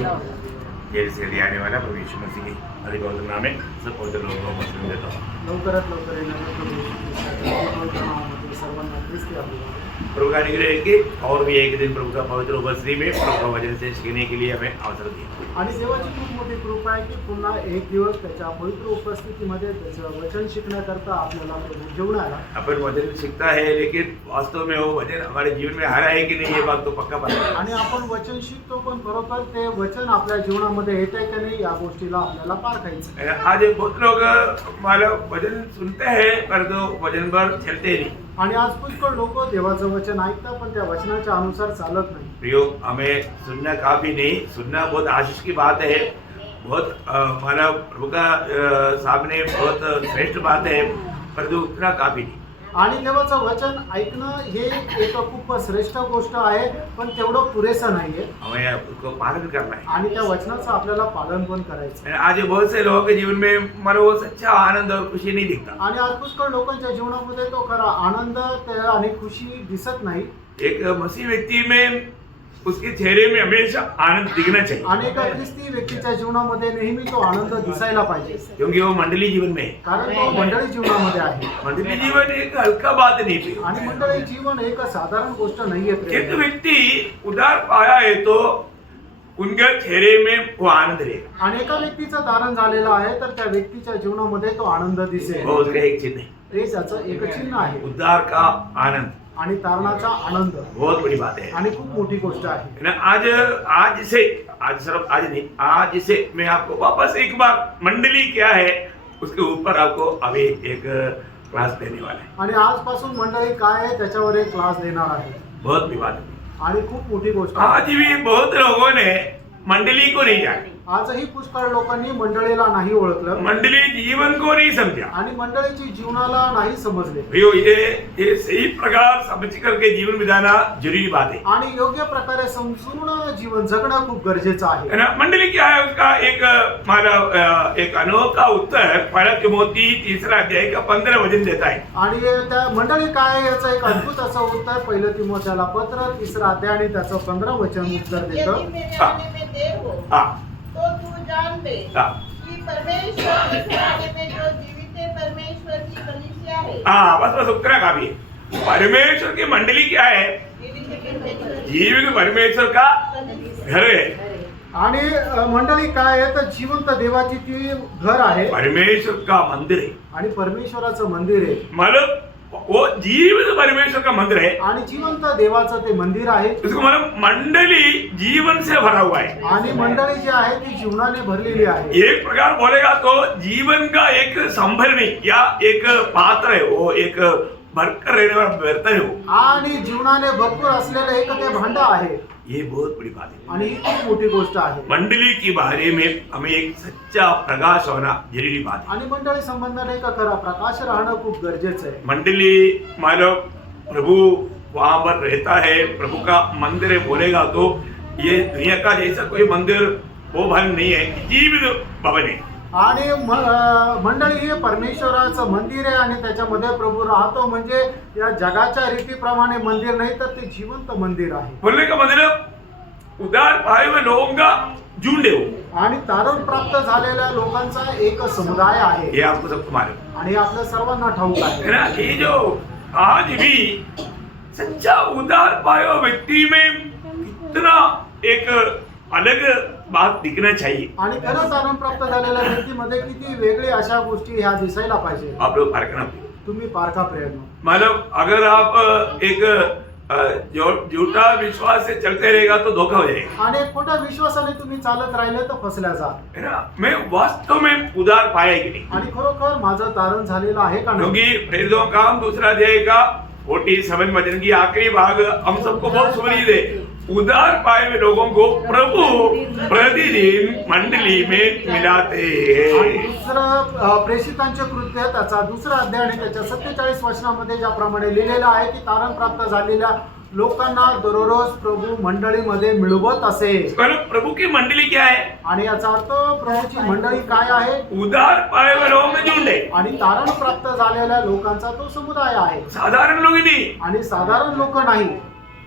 Gel से ले आने वाला प्रभु यीशु मसीह के अधिक पवित्र नाम में सब पवित्र लोगों को मसीह देता हूँ। लवकरात लवकर येणाऱ्या प्रभू येशू ख्रिस्ताच्या पवित्र नावामध्ये सर्वांना ख्रिस्ती अभिवादन। प्रभु का अनुग्रह है कि और भी एक दिन प्रभु का पवित्र उपस्थिति में प्रभु का वचन से सीखने के लिए हमें अवसर दिया। आणि देवाची खूप मोठी कृपा आहे की पुन्हा एक दिवस त्याच्या पवित्र उपस्थितीमध्ये त्याचं वचन शिकण्याकरता आपल्याला प्रभू घेऊन आला। अपन वचन सीखता है लेकिन वास्तव में वो वचन हमारे जीवन में आ रहा है कि नहीं ये बात तो पक्का पता है। आणि आपण वचन शिकतो पण खरोखर ते वचन आपल्या जीवनामध्ये येते की नाही या गोष्टीला आपल्याला पारखायचं आहे। आज बहुत लोग हमारा वचन सुनते हैं पर तो वचन पर चलते नहीं। आणि आज पुष्कळ लोक देवाचं वचन ऐकतात पण त्या वचनाच्या अनुसार चालत नाही। प्रियो हमें सुनना काफी नहीं, सुनना बहुत आशीष की बात है, बहुत हमारा प्रभु का सामने बहुत श्रेष्ठ बात है, पर तो उतना काफी नहीं। आणि देवाचं वचन ऐकणं हे एक खूप श्रेष्ठ गोष्ट आहे पण तेवढं पुरेसं नाहीये। हमें उसको पालन करना है आणि त्या वचनाचं आपल्याला पालन पण करायचं आहे। आज बहुत से लोगों के जीवन में हमारा वो सच्चा आनंद और खुशी नहीं दिखता। आणि आज पुष्कळ लोकांच्या जीवनामध्ये तो खरा आनंद आणि खुशी दिसत नाही। एक मसीह व्यक्ति में उसके चेहरे में हमेशा आनंद दिखना चाहिए। आणि एका ख्रिस्ती व्यक्तीच्या जीवनामध्ये नेहमी तो आनंद दिसायला पाहिजे क्योंकि वो मंडली जीवन में है। कारण तो मंडळी जीवनामध्ये आहे। मंडली जीवन एक हल्का बात नहीं थी। आणि मंडळी जीवन एक साधारण गोष्ट नाहीये। एक व्यक्ति उदार पाया है तो उनके चेहरे में वो आनंद रहेगा। आणि एका व्यक्तीचं धारण झालेलं आहे तर त्या व्यक्तीच्या जीवनामध्ये तो आनंद दिसेल। वो उसका एक चिन्ह है, हे त्याचं एक चिन्ह आहे। उद्धार का आनंद आणि तारणाचा आनंद बहुत बड़ी बात है आणि खूप मोठी गोष्ट आहे। ना। आज सिर्फ आज नहीं, आज से मैं आपको वापस एक बार मंडली क्या है उसके ऊपर आपको अभी एक क्लास देने वाला है। आणि आजपासून मंडळी काय आहे त्याच्यावर एक क्लास देणार आहे। बहुत बड़ी बात है। आणि खूप मोठी गोष्ट आज भी बहुत लोगों ने मंडली को नहीं जाना, आजही पुष्कळ लोकांनी मंडळीला नाही ओळखलं, मंडली जीवन को नहीं समझा आणि मंडळीची जीवनाला नाही समजले। भैया ये सही प्रकार समझ करके जीवन बिताना जरूरी बात है। आणि योग्य प्रकारे समजून जीवन जगणं खूप गरजेचं आहे। ना। मंडली क्या है उसका एक हमारा एक अनोखा उत्तर पहला तिमोथी 3 अध्याय का 15 वचन देता है। आणि त्या मंडळी काय आहे याचं एक अद्भुत असं उत्तर पहिलं तिमोथेला पत्र 3 अध्याय आणि त्याचं 15 वचन उत्तर देतं। हाँ तो तू जान ले हाँ कि परमेश्वर इस्राएल में जो जीवित परमेश्वर की कलीसिया है। हाँ बस उत्तर काफी है। परमेश्वर की मंडली क्या है? जीवित परमेश्वर का घर है। आणि मंडळी काय आहे तर जिवंत देवाची ती घर आहे, परमेश्वर का मंदिर है। आणि परमेश्वराचं मंदिर आहे। मतलब वो जीवित परमेश्वर का मंदिर है, आणि जिवंत देवाचं ते मंदिर आहे। उसको मतलब मंडली जीवन से भरा हुआ है। आणि मंडळी जी आहे ती जीवनाने भरलेली आहे। एक प्रकार बोलेगा तो जीवन का एक संभल नहीं या एक पात्र है, वो एक भरकर रहने वाला बर्तन है वो। आणि जीवनाने भरपूर असलेलं एक ते भांड आहे। ये बहुत बड़ी बात है। आणि ही खूप मोठी गोष्ट आहे। मंडली के बारे में हमें एक सच्चा प्रकाश होना जरूरी बात है। आणि मंडळी संबंधाने एक खरा प्रकाश राहणं खूप गरजेचं आहे। मंडली मानो प्रभु वहां पर रहता है, प्रभु का मंदिर है बोलेगा तो ये दुनिया का जैसा कोई मंदिर वो भवन नहीं है, जीवित भवन है। आणि मंडळी हे परमेश्वराचं मंदिर आहे आणि त्याच्यामध्ये प्रभू राहतो, म्हणजे या जगाच्या रीतीप्रमाणे मंदिर नाही तर ते जिवंत मंदिर आहे। बोलने का मतलब उदार पाए हुए लोगों का झुंड है वो। आणि तारण प्राप्त झालेल्या लोकांचा एक समुदाय आहे। ये आपको सबको मालूम आणि आपल्या सर्वांना ठाऊक आहे है ना। ये जो आज भी सच्चा उदार पाए हुए व्यक्ति में कितना एक अलग बात दिखना चाहिए। आणि खरं तारण प्राप्त झालेल्या व्यक्तीमध्ये किती वेगळी अशा गोष्टी ह्या दिसायला पाहिजे। आप लोग पारखना। तुम्ही पारखा प्रयत्न। मतलब अगर आप एक झूठा विश्वास से चलते रहेगा तो धोखा हो जाएगा। आणि खोट्या विश्वासाने तुम्ही चालत राहिले तर फसल्या जा। है ना। मैं वास्तव में उदार पाया कि नहीं, आणि खरोखर माझं तारण झालेलं आहे का नाही? क्योंकि प्रेरितों का काम 2 अध्याय का 47 वचन की आखिरी भाग हम सबको बहुत सुपरिचित है। उदार पाए हुए लोगों को प्रभु प्रतिदिन मंडली में मिलाते आणि हैं। दुसरं प्रेषितांचे कृत्य त्याचा 2 अध्याय आणि त्याच्या 47 वचनामध्ये ज्याप्रमाणे लिहिलेलं आहे की तारण प्राप्त झालेल्या लोकांना दररोज प्रभू मंडळीमध्ये मिळवत असे। प्रभु की मंडली क्या है? आणि याचा अर्थ प्रभूची मंडळी काय आहे? उदार पाए हुए लोगों में झुंड है। आणि तारण प्राप्त झालेल्या लोकांचा तो समुदाय आहे। साधारण लोग नहीं, आणि साधारण लोक नाही,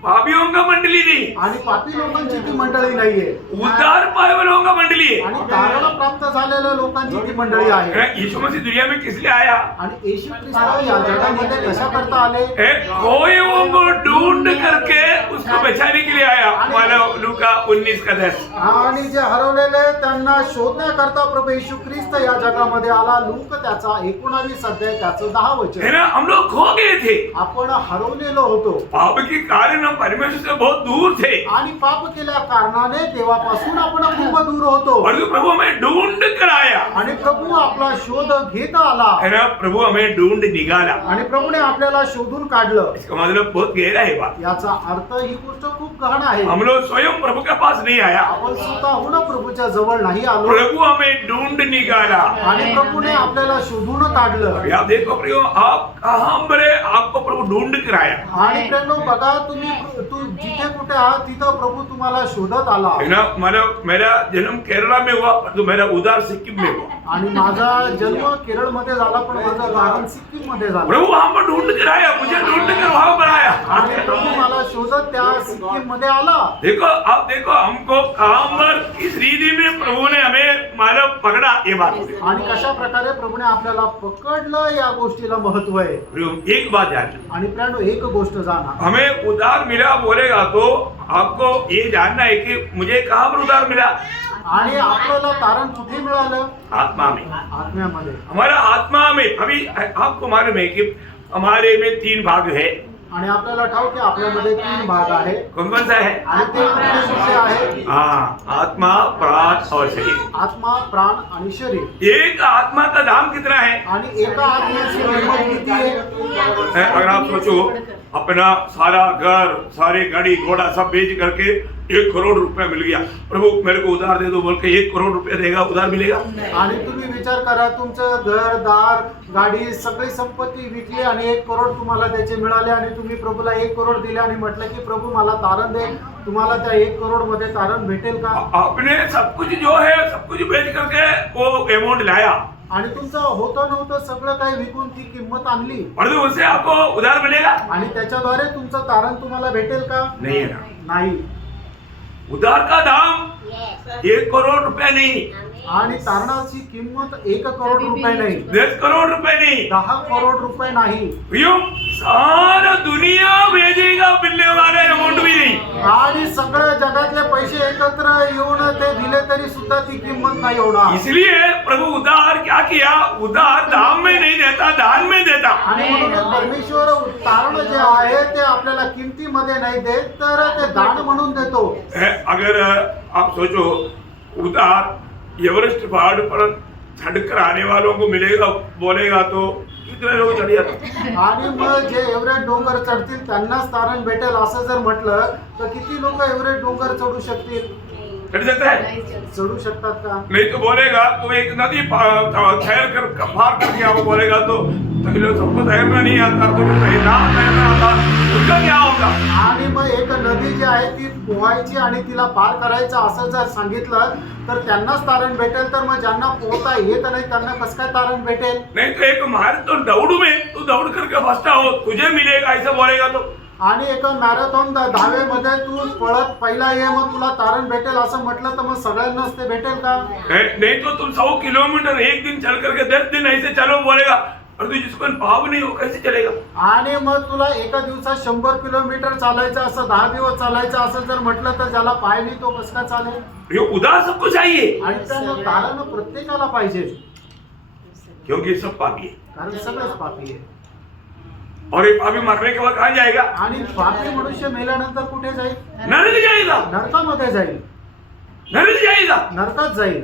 पापियों का मंडली नहीं, आणि पापी लोकांची ती मंडळी नाहीये, उद्धार पाए वालों का मंडली है। आणि तारण प्राप्त झालेल्या लोकांची ती मंडळी आहे। यीशु मसीह दुनिया में किस लिए आया? आणि येशू ख्रिस्त या जगामध्ये कशा करता आले? खोएओं को ढूंढ करके उसको बचाने के लिए आया। मानो लूका 19:10। आणि जे हरवलेले त्यांना शोधण्याकरता प्रभू येशू ख्रिस्त या जगामध्ये आला। लूक त्याचा 19 अध्याय त्याचं 10 है वचन। ना, हम लोग खो गए थे, आपण हरवलेलो होतो पाप के कारण हम परमेश्वर से बहुत दूर थे, आणि पाप केल्या कारणाने देवापासून आपण खूप दूर होतो। परंतु प्रभु हमें ढूंढ कर आया, आणि प्रभू आपला शोध घेत आला, है ना। प्रभु हमें ढूंढ निकाला। आणि प्रभूने आपल्याला शोधून काढलं। इसका मतलब बहुत गहरा है बात। याचा अर्थ ही गोष्ट खूप गहन आहे। हम लोग स्वयं प्रभु के पास नहीं आया, आपण स्वतःहून प्रभूच्या जवळ नाही आलो, प्रभु हमें ढूंढ निकाला। आणि प्रभूने आपल्याला शोधून काढलं। अभी आप देखो प्रियो, आप कहाँ मरे, आपको प्रभु ढूंढ कर आया, आणि प्रेरणो बघा, तू जिथे कुठे आहात तिथं प्रभु तुम्हाला शोधत आला। है ना। मेरा जन्म केरला में हुआ, परंतु मेरा उद्धार सिक्किम में हुआ। आणि माझा जन्म केरळमध्ये झाला, पण माझं तारण सिक्कीम मध्ये झालं। प्रभु वहां पर ढूंढ कर आया, मुझे ढूंढ कर वहां पर आया। आणि प्रभू मला शोधत त्या सिक्कीम मध्ये आला। देखो, आप देखो, हमको कहां पर किस रीति में प्रभु ने हमें मानो पकड़ा, ये बात है। आणि कशा प्रकारे प्रभूने आपल्याला पकडलं या गोष्टीला महत्व आहे। एक बात जानना, आणि प्रेरणो एक गोष्ट जाणा, हमें उद्धार मिला बोलेगा तो आपको ये जानना है कि मुझे कहां पर उद्धार मिला। आणि आपल्याला तारण कुठे मिळालं? आत्मा में, आत्म्यामध्ये। हमारा आत्मा में। अभी आपको मालूम है कि हमारे में 3 भाग है। आणि आपल्याला ठाऊक आहे आपल्यामध्ये 3 भाग आहे। कौन कौन सा है? आणि ते कुठले आहे? हाँ, आत्मा, प्राण और शरीर। आत्मा, प्राण आणि शरीर। एक आत्मा का दाम कितना है? आणि एका आत्म्याची किंमत किती आहे? अगर आप सोचो, अपना सारा घर, सारे गाड़ी घोड़ा सब बेच करके 1 करोड़ रुपया मिल गया, प्रभु मेरे को उधार दे दो बोल के 1 करोड़ रुपया देगा, उधार मिलेगा? आणि तुम्ही विचार करा, तुमचं घर दार गाडी सगळी संपत्ती विकली आणि 1 करोड तुम्हाला त्याचे मिळाले, आणि तुम्ही प्रभूला 1 करोड दिले आणि म्हटलं की प्रभू मला तारण दे, तुम्हाला त्या 1 करोड मध्ये तारण भेटेल का? आपने सब कुछ जो है सब कुछ बेच करके वो अमाउंट लाया, आणि तुमचं होतं नव्हतं सगळं काही विकून ती किंमत आणली, परंतु उससे आपको उधार मिलेगा? आणि त्याच्याद्वारे तुमचं तारण तुम्हाला भेटेल का? नहीं है ना। नाही। उधार का दाम 1 करोड़ रुपया नहीं, आणि तारणाची किंमत 1 करोड रुपये नाही, 10 करोड़ रुपए नहीं, 10 करोड रुपये नाही, प्रियो सारा दुनिया भेजेगा मिलने वाले अमाउंट भी नहीं। आणि सगळ्या जगातले पैसे एकत्र येऊन ते दिले तरी सुद्धा ती किंमत नाही होणार। इसलिए प्रभु उधार क्या किया? उधार दाम में नहीं देता, दान में देता। आणि म्हणून परमेश्वर तारण जे आहे ते आपल्याला किमतीमध्ये नाही देत, तर ते दान म्हणून देतो। अगर आप सोचो, उधार एवरेस्ट पहाड़ पर चढ़कर आने वालों को मिलेगा बोलेगा तो कितने लोग चढ़ जाते? आणि मग जे एव्हरेस्ट डोंगर चढतील त्यांनाच तारण भेटेल असं जर म्हटलं तर किती लोक एव्हरेस्ट डोंगर चढू शकतील? चढ़ जाता है? चढू शकतात का? नहीं तो बोलेगा तो एक नदी तैर कर पार करके आओ बोलेगा तो सबको तैरना नहीं आता, तो तैरना आता, उसका क्या होगा? आणि मग एक नदी जी आहे ती पोहायची आणि तिला पार करायचं असं जर सांगितलं तर त्यांनाच तारण भेटेल, तर मग ज्यांना पोहता येत नाही त्यांना कसं काय तारण भेटेल? नहीं तो एक मैराथन दौड़ में तू दौड़ करके फंसता हो, तुझे मिलेगा ऐसा बोलेगा तो? आणि एक मॅरेथॉन धावेमध्ये तू पळत पहिला ये मग तुला तारण भेटेल असं म्हटलं तर मग सगळ्यांनाच ते भेटेल का? नहीं तो तुम 100 किलोमीटर एक दिन चल करके 10 दिन ऐसे चलो बोलेगा, और तू जिसको भाव नहीं हो कैसे चलेगा? आणि मग तुला एका दिवसात 100 किलोमीटर चालायचं असं 10 दिवस चालायचं असं जर म्हटलं तर ज्याला पाय नाही तो कसं काय चालेल? ये उधार सबको चाहिए, आणि त्यानं तारण प्रत्येकाला पाहिजे, क्योंकि सब पापी है। कारण सगळेच पापी आहे। और ये पापी मरने के बाद कहाँ जाएगा? आणि पापी मनुष्य मेल्यानंतर कुठे जाईल? नरक जाएगा, नरकामध्ये जाईल, नरक जाएगा। नरकात जाईल।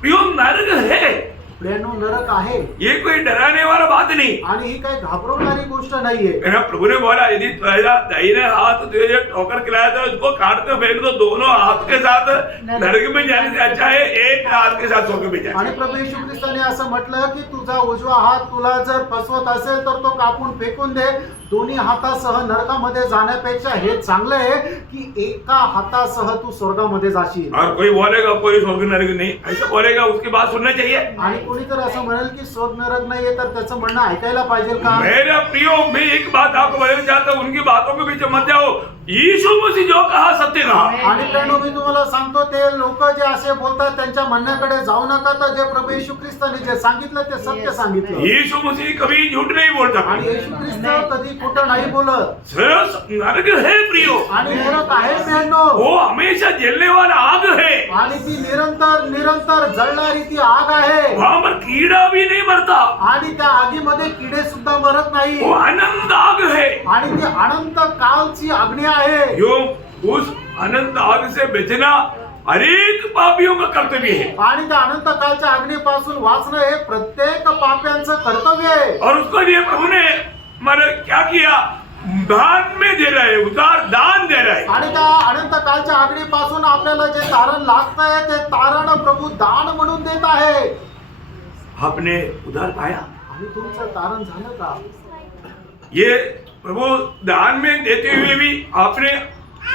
प्रियो नरक है, प्रेरणो नरक आहे, ये कोई डराने वाला बात नहीं। आणि ही काही घाबरवणारी गोष्ट नाहीये। मेरा प्रभु ने बोला, यदि तेरा दाहिने हाथ तुझे ठोकर खिलाया तो उसको काट के फेंक दो, दोनों हाथ के साथ नरक में जाने से अच्छा है एक हाथ के साथ स्वर्ग में जाए। आणि प्रभू येशू ख्रिस्ताने असं म्हटलं की तुझा उजवा हात तुला जर फसवत असेल तर तो कापून फेकून दे, दोन्ही हातासह नरकामध्ये जाण्यापेक्षा हे चांगलं आहे की एका हातासह तू स्वर्गामध्ये जाशील. और कोई बोलेगा कोई स्वर्ग नरक नहीं, ऐसा बोलेगा उसकी बात सुनना चाहिए. आणि कोणी तर असं म्हणेल की स्वर्ग नरक नाहीये तर त्याचं म्हणणं ऐकायला पाहिजे का? मेरे प्रियो, मैं एक बात आपको बोलना चाहता हूँ, उनकी बातों के बीच मत जाओ. यीशु मसीह जो कहा सत्य कहा. आणि प्रेरणो मी तुम्हाला सांगतो ते लोक जे असे बोलतात त्यांच्या म्हणण्याकडे जाऊ नका. तर जे प्रभू येशू ख्रिस्ताने जे सांगितलं ते सत्य सांगितलं. यीशु मसीह कभी झूठ नहीं बोलता. आणि येशू ख्रिस्त कधी खोटं नाही बोलत. सरस नरक है प्रियो, आणि नरक आहे प्रेरणो, वो हमेशा जलने वाला आग है. आणि ती निरंतर जळणारी ती आग आहे. वहां पर कीड़ा भी नहीं मरता. आणि त्या आगीमध्ये किडे सुद्धा मरत नाही. वो अनंत आग है. आणि ती अनंत कालची अग्नी आहे. यो उस अनंत आग से बचना अनेक पापियों का कर्तव्य है. आणि त्या अनंत कालच्या अग्नीपासून वाचणं हे प्रत्येक पाप्यांचं कर्तव्य आहे. और उसको लिए प्रभु ने हमारे क्या किया, दान में दे रहा है, उदार दान दे रहा है. आणि त्या अनंत कालच्या अग्नीपासून आपल्याला जे तारण लागतंय ते तारण प्रभू दान म्हणून देत आहे. आपने उधार पाया. आणि तुमचं तारण झालं का? ये प्रभु दान में देते हुए भी आपने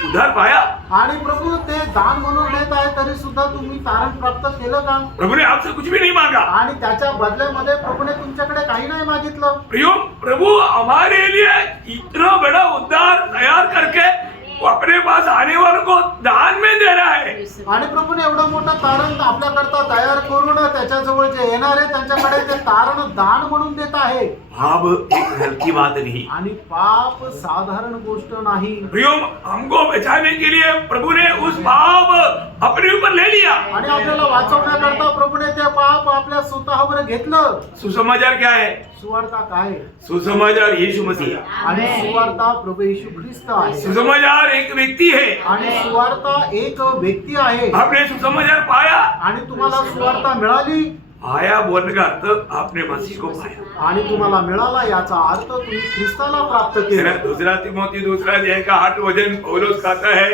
उधार पाया. आणि प्रभू ते दान म्हणून देत आहे तरी सुद्धा तुम्ही तारण प्राप्त केलं का? प्रभु ने आपसे कुछ भी नहीं मांगा. आणि त्याच्या बदल्यामध्ये प्रभूने तुमच्याकडे काही नाही मागितलं. प्रियो, प्रभु हमारे लिए इतना बड़ा उद्धार तैयार करके वो अपने पास आने वालों को दान में दे रहा है. आणि प्रभूने एवढं मोठं तारण आपल्याकरता तयार करून त्याच्याजवळ जे येणार आहे त्यांच्याकडे ते तारण दान म्हणून देत आहे. भाव एक हल्की बात नहीं. आणि पाप साधारण गोष्ट नाही. प्रियो, हमको बचाने के लिए प्रभु ने उस पाप अपने ऊपर ले लिया. आणि आपल्याला वाचवण्याकरता प्रभूने ते पाप आपल्या स्वतःवर घेतलं. सुसमाचार क्या है? सुवार्ता काय? सुसमाचार यीशु मसीह. आणि सुवार्ता प्रभू येशू ख्रिस्त आहे. सुसमाचार एक व्यक्ति है. आणि सुवार्ता एक व्यक्ती आहे. आपने सुसमाचार पाया. आणि तुम्हाला सुवार्ता मिळाली. पाया बोलने का अर्थ आपने मसीह को पाया. आणि तुम्हाला मिळाला याचा अर्थ तुम्ही ख्रिस्ताला प्राप्त केला. दूसरा तिमोथी 2 अध्याय का 8 वचन पौलुस कहता है,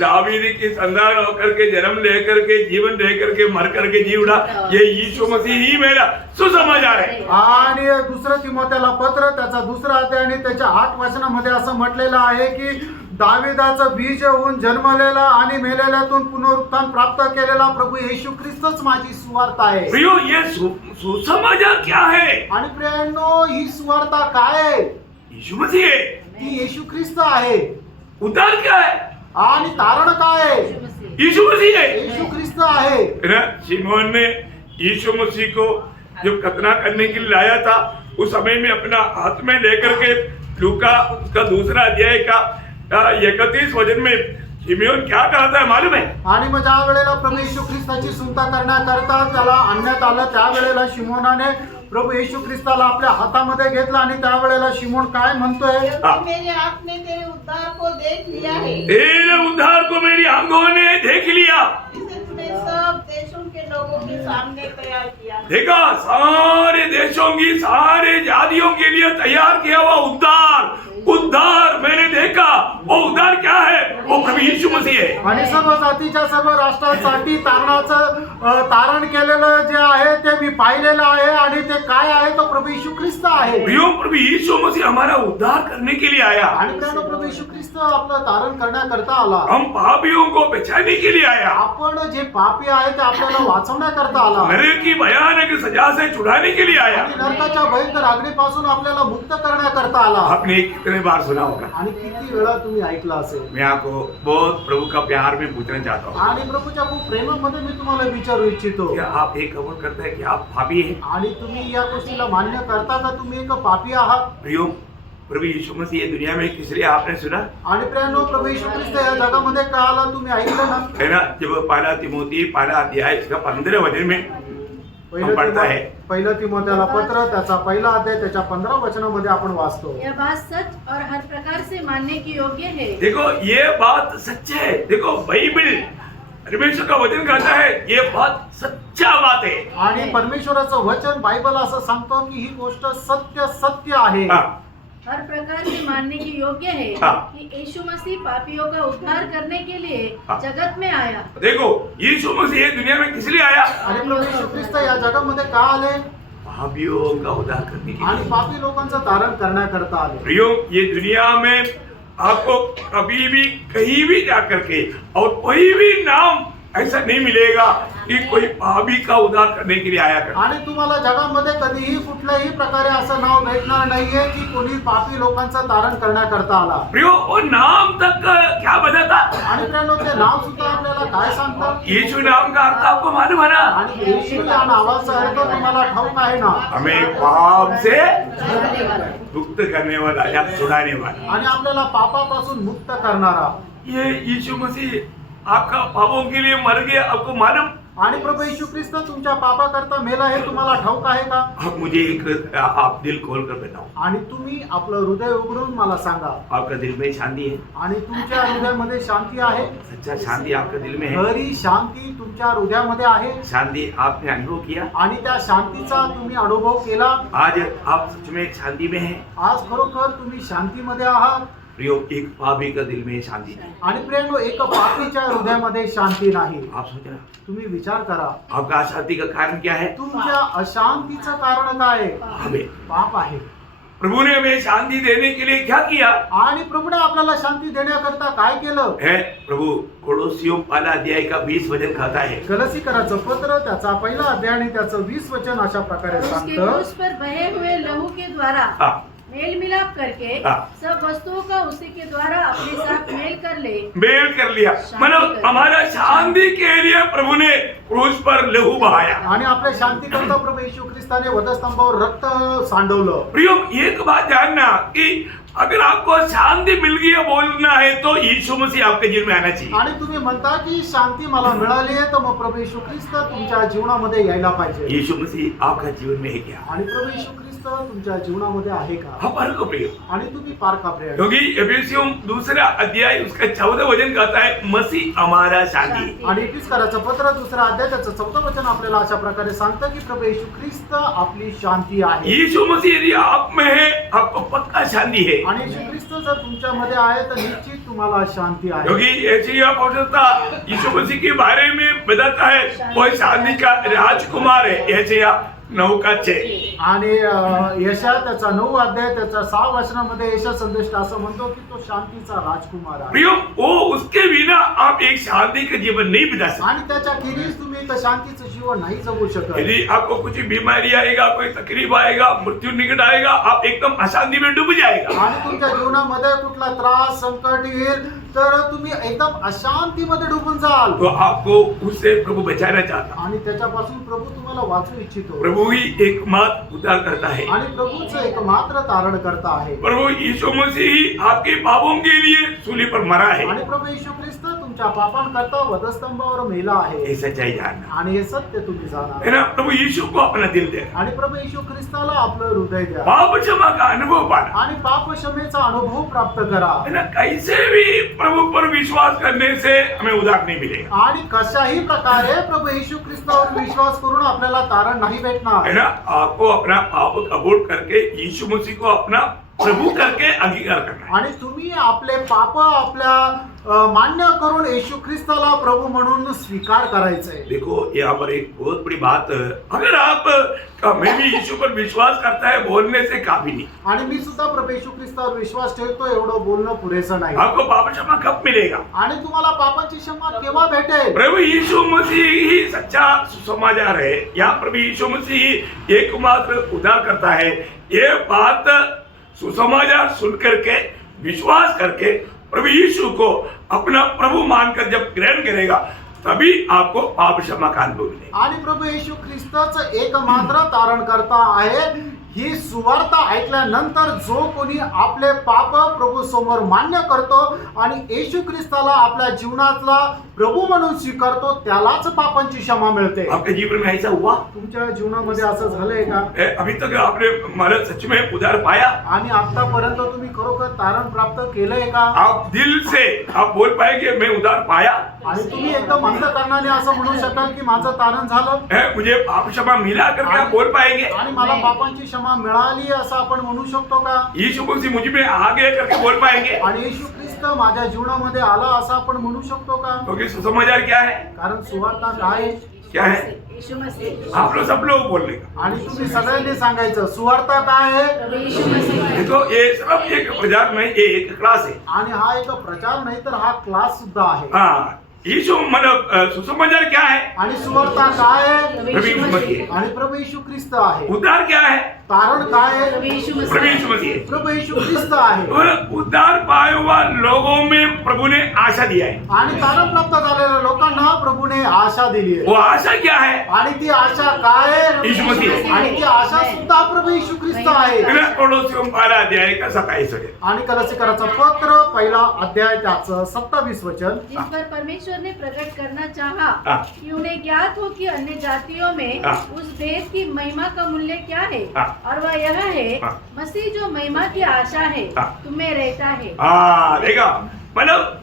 दावीद की संतान होकर के जन्म लेकर के जीवन लेकर के मर करके जी उठा, ये यीशु मसीह ही मेरा सुसमाचार है. आणि दुसरं तिमोथेला पत्र त्याचा 2 अध्याय आणि त्याच्या 8 वचनामध्ये असं म्हटलेलं आहे की दाविदाचं बीज होऊन जन्मलेला आणि मेलेल्यातून पुनरुत्थान प्राप्त केलेला प्रभू येशू ख्रिस्तच माझी सुवार्ता आहे. प्रियो, ये सुसमाचार क्या है? आणि प्रियांनो, ही सुवार्ता काय आहे? यीशु मसीह है. ती येशू ख्रिस्त आहे. उद्धार क्या है? आणि तारण काय आहे? यीशु मसीह है. येशू ख्रिस्त आहे. शिमोन ने यीशु मसीह को जब खतना करने के लिए लाया था, उस समय में अपना हाथ में लेकर के लूका उसका 2 अध्याय का 31 वचन में शिमोन क्या करता है मालूम है? आणि मग ज्या वेळेला प्रभू येशू ख्रिस्ताची सुनता करण्याकरता त्याला आणण्यात आलं त्यावेळेला शिमोनाने प्रभू येशू ख्रिस्ताला आपल्या हातामध्ये घेतलं. आणि त्यावेळेला शिमोन काय म्हणतोय? मेरे आँख ने तेरे उद्धार को देख लिया है. तेरे उद्धार को मेरी आंखों ने देख लिया. जिसे तूने सब देशों के लोगों के सामने तैयार किया. देखा, सारे देशों की सारे जातियों के लिए तैयार किया हुआ उद्धार मैंने देखा. वो उद्धार क्या है? वो प्रभु यीशु मसीह है. आणि सर्व जातीच्या सर्व राष्ट्रांसाठी तारण केलेलं जे आहे ते मी पाहिलेलं आहे. आणि ते काय आहे? तो प्रभू येशू ख्रिस्त आहे. प्रभु यीशु मसीह हमारा उद्धार करने के लिए आया. आणि त्यानं प्रभू येशू ख्रिस्त आपलं तारण करण्याकरता आला. हम पापियों को बचाने के लिए आया. आपण जे पापी आहे ते आपल्याला वाचवण्याकरता आला. नरक की भयानक सजा से छुड़ाने के लिए आया. आणि नरकाच्या भयंकर अग्नीपासून आपल्याला मुक्त करण्याकरता आला. आपने कितने बार सुना होगा. आणि किती वेळा तुम्ही ऐकलं असेल. मैं आपको बहुत प्रभु का प्यार में पूछना चाहता हूँ. आणि प्रभूच्या खूप प्रेमामध्ये मी तुम्हाला विचारू इच्छितो, क्या आप एक कबूल करते हैं कि आप पापी हैं? आणि तुम्ही या गोष्टीला मान्य करता का तुम्ही एक पापी आहात? प्रियो, प्रभु यीशु मसीह ये दुनिया में किस लिए आपने सुना आणि प्रियांनो, प्रभू येशू ख्रिस्त या जगामध्ये का आला तुम्ही ऐकलं ना? है ना? जब पहला तिमोथी 1 अध्याय इसका 15 वचन में हम पढ़ता है. पहिलं तिमोथेला पत्र त्याचा 1 अध्याय त्याच्या 15 वचनामध्ये आपण वाचतो. यह बात सच और हर प्रकार से मानने की योग्य है. देखो, ये बात सच है. देखो, बाइबल परमेश्वर का वचन कहता है ये बात सच्चा बात है. आणि परमेश्वराचं वचन बायबल असं सांगतो की ही गोष्ट सत्य आहे. हर प्रकार से मानने की योग्य है कि यीशु मसीह पापियों का उद्धार करने के लिए जगत में आया. देखो, यीशु मसीह दुनिया में किस लिए आया? आणि प्रभू येशू ख्रिस्त या जगामध्ये का आले? पापियों का उद्धार करने के आणि लिए। पापी लोकांचं तारण करण्याकरता आले। प्रियो, ये दुनिया में आपको कभी भी कहीं भी जा करके और कोई भी नाम ऐसा नहीं मिलेगा कि कोई पापी का उद्धार करने के लिए आया कर। आणि तुम्हाला जगामध्ये कधीही कुठल्याही प्रकारे असं नाव भेटणार नाहीये की कोणी पापी लोकांचं तारण करण्याकरता आला। प्रियो, वो नाम तक क्या बताता? आणि मित्रांनो, ते नाव सुद्धा आपल्याला काय सांगतं? यीशु नाम का अर्थ आपको मालूम है ना? आणि येशू या नावाचा अर्थ तुम्हाला ठाऊक आहे ना? हमें पाप से मुक्त करने वाला या छुड़ाने वाला। आणि आपल्याला पापापासून मुक्त करणारा ये यीशु मसीह आपका पापों के लिए मर गया, आपको मालूम? आणि प्रभू येशू ख्रिस्त तुमच्या पापाकरता मेला हे तुम्हाला ठाऊक आहे का? अब मुझे एक आप दिल खोल कर बताओ, आणि तुम्ही आपलं हृदय उघडून मला सांगा। आपका दिल में शांति है? आणि तुमच्या हृदयामध्ये शांती आहे? सच्चा शांति आपके दिल में है? खरी शांती तुमच्या हृदयामध्ये आहे? शांति आपने अनुभव किया? आणि त्या शांतीचा तुम्ही अनुभव केला? आज आप सच में शांति में हैं? आज खरोखर तुम्ही शांतीमध्ये आहात? प्रियो, एक पापी का दिल में शांति नहीं। आणि प्रियांनो, एक पापीच्या हृदयामध्ये शांती नाही। आप सोच रहे, तुम्ही विचार करा, आपका अशांति का कारण क्या है? तुमच्या अशांतीचं कारण काय आहे? हमें पाप आहे। प्रभु ने हमें शांति देने के लिए क्या किया आणि प्रभूने आपल्याला शांती देण्याकरता काय केलं? है? प्रभु कोलोसियों पहला अध्याय का 20 वचन कहता है, गलसीकराचं पत्र त्याचा पहिला अध्याय आणि त्याचं 20 वचन अशा प्रकारे उसके सांगतं, क्रूस पर बहे हुए लहू के द्वारा हाँ, मेल मिलाप करके हाँ। सब वस्तुओं का उसी के द्वारा अपने साथ मेल कर ले। मेल कर लिया। मतलब हमारा शांति के लिए प्रभु ने क्रूस पर लहू बहाया। आणि आपल्या शांती करता प्रभू येशू ख्रिस्ताने वधस्तंभावर रक्त सांडवलं। प्रियो, एक बात जानना कि अगर आपको शांति मिल गई है बोलना है तो यीशु मसीह आपके जीवन में आना चाहिए। आणि तुम्ही म्हणता की शांती मला मिळाली आहे, तर मग प्रभू येशू ख्रिस्त तुमच्या जीवनामध्ये यायला पाहिजे। यीशु मसीह आपका जीवन में है क्या? आणि प्रभू येशू ख्रिस्त तुमच्या जीवनामध्ये आहे का? हाँ, पर को प्रियो, आणि तुम्ही पार का प्रिय? क्योंकि एफेसियों दूसरा अध्याय उसका 14 वचन कहता है, मसीह हमारा शांति। आणि इफिसकराचं पत्र दुसरा अध्याय त्याचं 14 वचन आपल्याला अशा प्रकारे सांगतं की प्रभू येशू ख्रिस्त आपली शांती आहे। यीशु मसीह यदि आप में है, आपको पक्का शांति है। आणि येशू ख्रिस्त जर तुमच्यामध्ये आहे तर निश्चित तुम्हाला शांती आहे। क्योंकि यशायाह भविष्यवक्ता यीशु मसीह के बारे में बताता है, वो शांति का राजकुमार है। यशायाह 9:6। आणि यशा त्याचा 9 अध्याय त्याचा 6 वचनामध्ये यशा संदेश असं म्हणतो की तो शांतीचा राजकुमार आहे। प्रियो, वो उसके बिना आप एक शांति का जीवन नहीं बिता सकते। आणि त्याच्या खेरीज तुम्ही एक शांतीचं जीवन नाही जगू शकत। यदि आपको कुछ बीमारी आएगा, कोई तकलीफ आएगा, मृत्यु निकट आएगा, आप एकदम अशांति में डूब जाएगा। आणि तुमच्या जीवनामध्ये कुठला त्रास संकट येईल तर तुम्ही एकदम अशांतीमध्ये डुबून जाल। तो आपको उससे प्रभु बचाना चाहता। आणि त्याच्यापासून प्रभू तुम्हाला वाचू इच्छितो। प्रभु ही एकमात्र उद्धार करता है। आणि प्रभूचं एकमात्र तारण करता आहे। प्रभु यीशु मसीह ही आपके पापों के लिए सूली पर मरा है। आणि प्रभू येशू ख्रिस्त तुमच्या पापांकरता वधस्तंभावर मेला आहे। ये सच्चाई जानना आणि हे सत्य तुम्ही जाणा। है ना? प्रभु यीशु को अपना दिल दे, आणि प्रभू येशू ख्रिस्ताला आपलं हृदय द्या। पाप क्षमा का अनुभव पाना, आणि पाप क्षमेचा अनुभव प्राप्त करा। है ना? कैसे भी प्रभु पर विश्वास करने से हमें उद्धार नहीं मिलेगा। आणि कशाही प्रकारे प्रभु येशू ख्रिस्तावर विश्वास करून आपल्याला तारण नाही भेटणार। है ना? आपको अपना पाप कबूल करके यीशु मसीह को अपना प्रभु करके अंगीकार करना है। आणि तुम्ही आपले पाप आपल्या मान्य करून येशू ख्रिस्ताला प्रभु म्हणून स्वीकार करायचंय। देखो, यहाँ पर एक बहुत बड़ी बात, अगर आप मैं भी यीशु पर विश्वास करता है बोलने से काफी नहीं। आणि मी सुद्धा प्रभु येशू ख्रिस्तावर विश्वास ठेवतो एवढं बोलणं पुरेसं नाही। आपको पाप क्षमा कब मिलेगा? आणि तुम्हाला पापाची क्षमा केव्हा भेटेल? प्रभु यीशु मसीह ही सच्चा सुसमाचार है। यहाँ प्रभु यीशु मसीह एकमात्र उद्धार करता है। ये बात सुसमाचार सुन करके विश्वास करके प्रभु यीशु को अपना प्रभु मानकर जब ग्रहण करेगा, तभी आपको पाप क्षमा का अनुभव मिलेगा। आणि प्रभु येशू ख्रिस्ताचं एकमात्र तारण करता आहे। ही सुवार्ता ऐकल्यानंतर जो कोणी आपले पाप प्रभू समोर मान्य करतो आणि येशू ख्रिस्ताला आपल्या जीवनातला प्रभू म्हणून स्वीकारतो, त्यालाच पापांची क्षमा मिळते। आपके जीवन में ऐसा हुआ? तुमच्या जीवनामध्ये असं झालंय का? अभी तक आपने मतलब सच में उद्धार पाया? आणि आतापर्यंत तुम्ही खरोखर तारण प्राप्त केलंय का? आप दिल से आप बोल पाएंगे मैं उद्धार पाया? आणि तुम्ही एकदम अंतःकरणाने असं म्हणू शकाल की माझं तारण झालं, मुझे पाप क्षमा मिला करके आप बोल पाएंगे? आणि मला पापांची क्षमा मिळाली असं आपण म्हणू शकतो का? यीशु मसीह मुझ में आ गया करके बोल पाएंगे? आणि येशू ख्रिस्त माझ्या जीवनामध्ये आला असं आपण म्हणू शकतो का? क्योंकि सुसमाचार क्या है? कारण सुवार्ता काय आहे? क्या है? यीशु मसीह। आप लोग सब लोग बोलने का। आणि तुम्ही सगळ्यांनी सांगायचं सुवार्ता काय आहे प्रभु यीशु मसीह। देखो ये सब एक प्रचार नहीं, ये एक क्लास है। आणि हा एक प्रचार नाही तर हा क्लास सुद्धा आहे हाँ, यीशु मतलब सुसमाचार क्या है? आणि सुवार्ता काय आहे प्रभु यीशु मसीह। आणि प्रभु येशू ख्रिस्त आहे उद्धार क्या है? तारण काय प्रभु आहे यीशु प्रभु मसीह। यीशु मसीह। प्रभु येशू ख्रिस्त आहे और उद्धार पाए हुआ लोगों में प्रभु ने आशा दिया है। आणि तारण प्राप्त झालेल्या लोकांना प्रभुने आशा दिली वो आहे आशा क्या है? आणि ती आशा काय आहे यीशु मसीह। आणि ती आशा सुद्धा प्रभु येशू ख्रिस्त आहे पड़ोसियों पहला अध्याय का 27 वचन। आणि कलसीकराचं पत्र पहिला अध्याय त्याचं 27 वचन जिस पर परमेश्वर ने प्रकट करना चाहा हाँ। कि उन्हें ज्ञात हो कि अन्य जातियों में हाँ। उस भेद की महिमा का मूल्य क्या है, हाँ। और वह यह है हाँ। मसीह जो महिमा की आशा है हाँ। तुम्हें रहता है। हाँ, देखा मतलब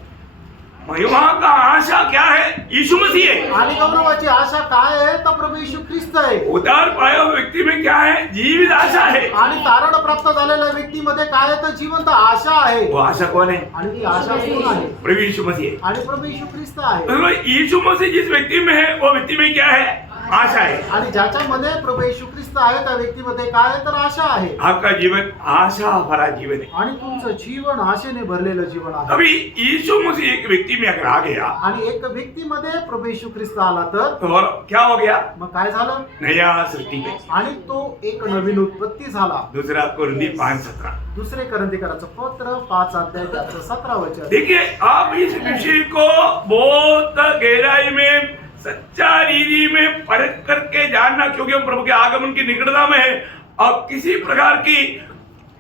महिमा का आशा क्या है? यीशु मसीह है। आणि गौरवाची आशा काय आहे तर प्रभू येशू ख्रिस्त आहे उद्धार पाए हुए व्यक्ति में क्या है? जीवित आशा है। आणि तारण प्राप्त झालेल्या व्यक्तीमध्ये काय आहे तर जिवंत आशा आहे वो आशा कौन है? आणि ती आशा कोण आहे प्रभु यीशु मसीह। आणि प्रभू येशू ख्रिस्त आहे मतलब यीशु मसीह जिस व्यक्ति में है वो व्यक्ति में क्या है? आशा है। आणि ज्याच्यामध्ये प्रभू येशू ख्रिस्त आहे त्या व्यक्तीमध्ये काय आहे तर आशा आहे आपका जीवन आशा भरा जीवन है। आणि तुमचं जीवन आशेने भरलेलं जीवन आहे अभी यीशु मसीह एक व्यक्ति में अगर आ गया आणि एक व्यक्तीमध्ये प्रभू येशू ख्रिस्त आला तर तो और क्या हो गया? मग काय झालं नया सृष्टि में। आणि तो एक नवीन उत्पत्ती झाला दूसरा कुरिन्थी 5:17। दुसरे करंथीकराचं पत्र 5 अध्याय त्याचं 17 वचन देखिए, आप इस विषय को बहुत गहराई में सच्चा रीति में परख करके जानना, क्योंकि हम प्रभु के आगमन की निकटता में है और किसी प्रकार की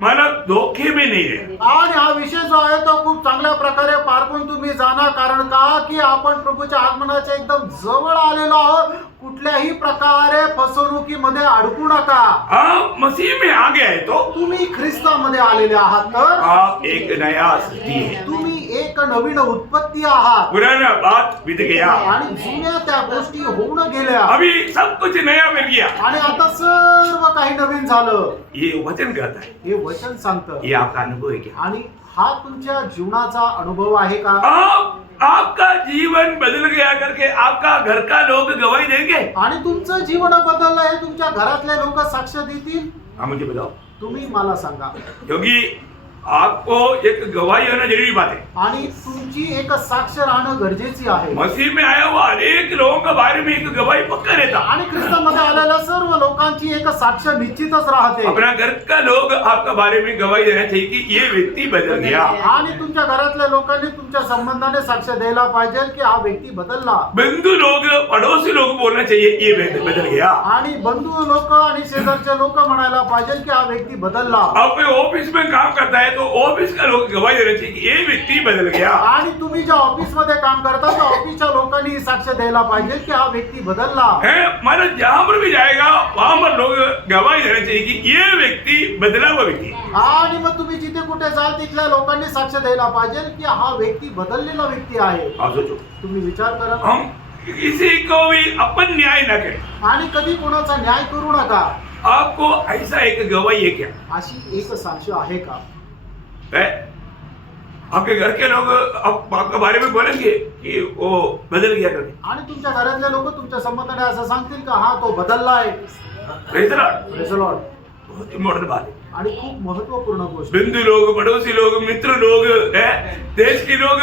मतलब धोखे में नहीं है। आणि हा विषय जो आहे तो खूप चांगल्या प्रकारे पारखून तुम्ही जाणा, कारण का की आपण प्रभूच्या आगमनाच्या एकदम जवळ आलेलो आहोत. कुठल्याही प्रकारे फसवणुकीमध्ये अडकू नका. आप मसीह में आ गए तो तुम्ही ख्रिस्तामध्ये आलेले आहात तर आप एक नया सृष्टि है। तुम्ही एक नवीन उत्पत्ती आहात पुराना बात बीत गया, आणि जुन्या त्या गोष्टी होऊन गेल्या अभी सब कुछ नया मिल गया। आणि आता सर्व काही नवीन झालं. ये वचन कहता है, हे वचन सांगतं. ये आपका अनुभव है क्या? आणि हा तुमच्या जीवनाचा अनुभव आहे का? आपका जीवन बदल गया करके आपका घर का लोग गवाही देंगे? आणि तुमचं जीवन बदललं हे तुमच्या घरातले लोक साक्ष देतील? हाँ, मुझे बताओ, तुम्ही मला सांगा. क्योंकि आपको एक गवाही होना जरूरी बात है। आणि तुमची एक साक्ष राहणं गरजेची आहे. मसीह में आया हुआ अनेक लोगों के बारे में एक गवाही पक्का रहता। आणि ख्रिस्तामध्ये आलेल्या सर्व लोकांची एक साक्ष निश्चितच राहते. अपना घर का लोग आपका बारे में गवाही देना चाहिए कि ये व्यक्ति बदल गया। आणि तुमच्या घरातल्या लोकांनी तुमच्या संबंधाने साक्ष द्यायला पाहिजे की हा व्यक्ती बदलला. बंधु लोग, पड़ोसी लोग बोलना चाहिए ये व्यक्ति बदल गया। आणि बंधू लोक आणि शेजारचे लोक म्हणायला पाहिजे की हा व्यक्ती बदलला. आप कोई ऑफिस में काम करता है तो ऑफिस का लोग गवाही देना चाहिए कि ये व्यक्ति बदल गया। आणि तुम्ही ज्या ऑफिस मध्ये काम करता त्या ऑफिसच्या लोकांनी साक्ष द्यायला पाहिजे की हा व्यक्ती बदलला. है मतलब जहां पर भी जाएगा वहां पर लोग गवाही देना चाहिए कि ये व्यक्ति बदला हुआ व्यक्ति है। आणि मग तुम्ही जिथे कुठे जाल तिथल्या लोकांनी साक्ष द्यायला पाहिजे की हा व्यक्ती बदललेला व्यक्ती आहे. आप सोचो, तुम्ही विचार करा. हम किसी को भी अपन न्याय न करें। आणि कधी कोणाचा न्याय करू नका. आपको ऐसा एक गवाही है क्या? अशी एक साक्ष आहे का? है? आपके घर के लोग आपके बारे में बोलेंगे कि वो बदल गया करके? आणि तुमच्या घरातले लोक तुमच्या संबंधाने असं सांगतील का हा तो बदलला आहे? Praise the Lord. Praise the Lord. बहुत इम्पोर्टेंट बात है। आणि खूप महत्वपूर्ण गोष्ट. बंधु लोग, पड़ोसी लोग, मित्र लोग, देश के लोग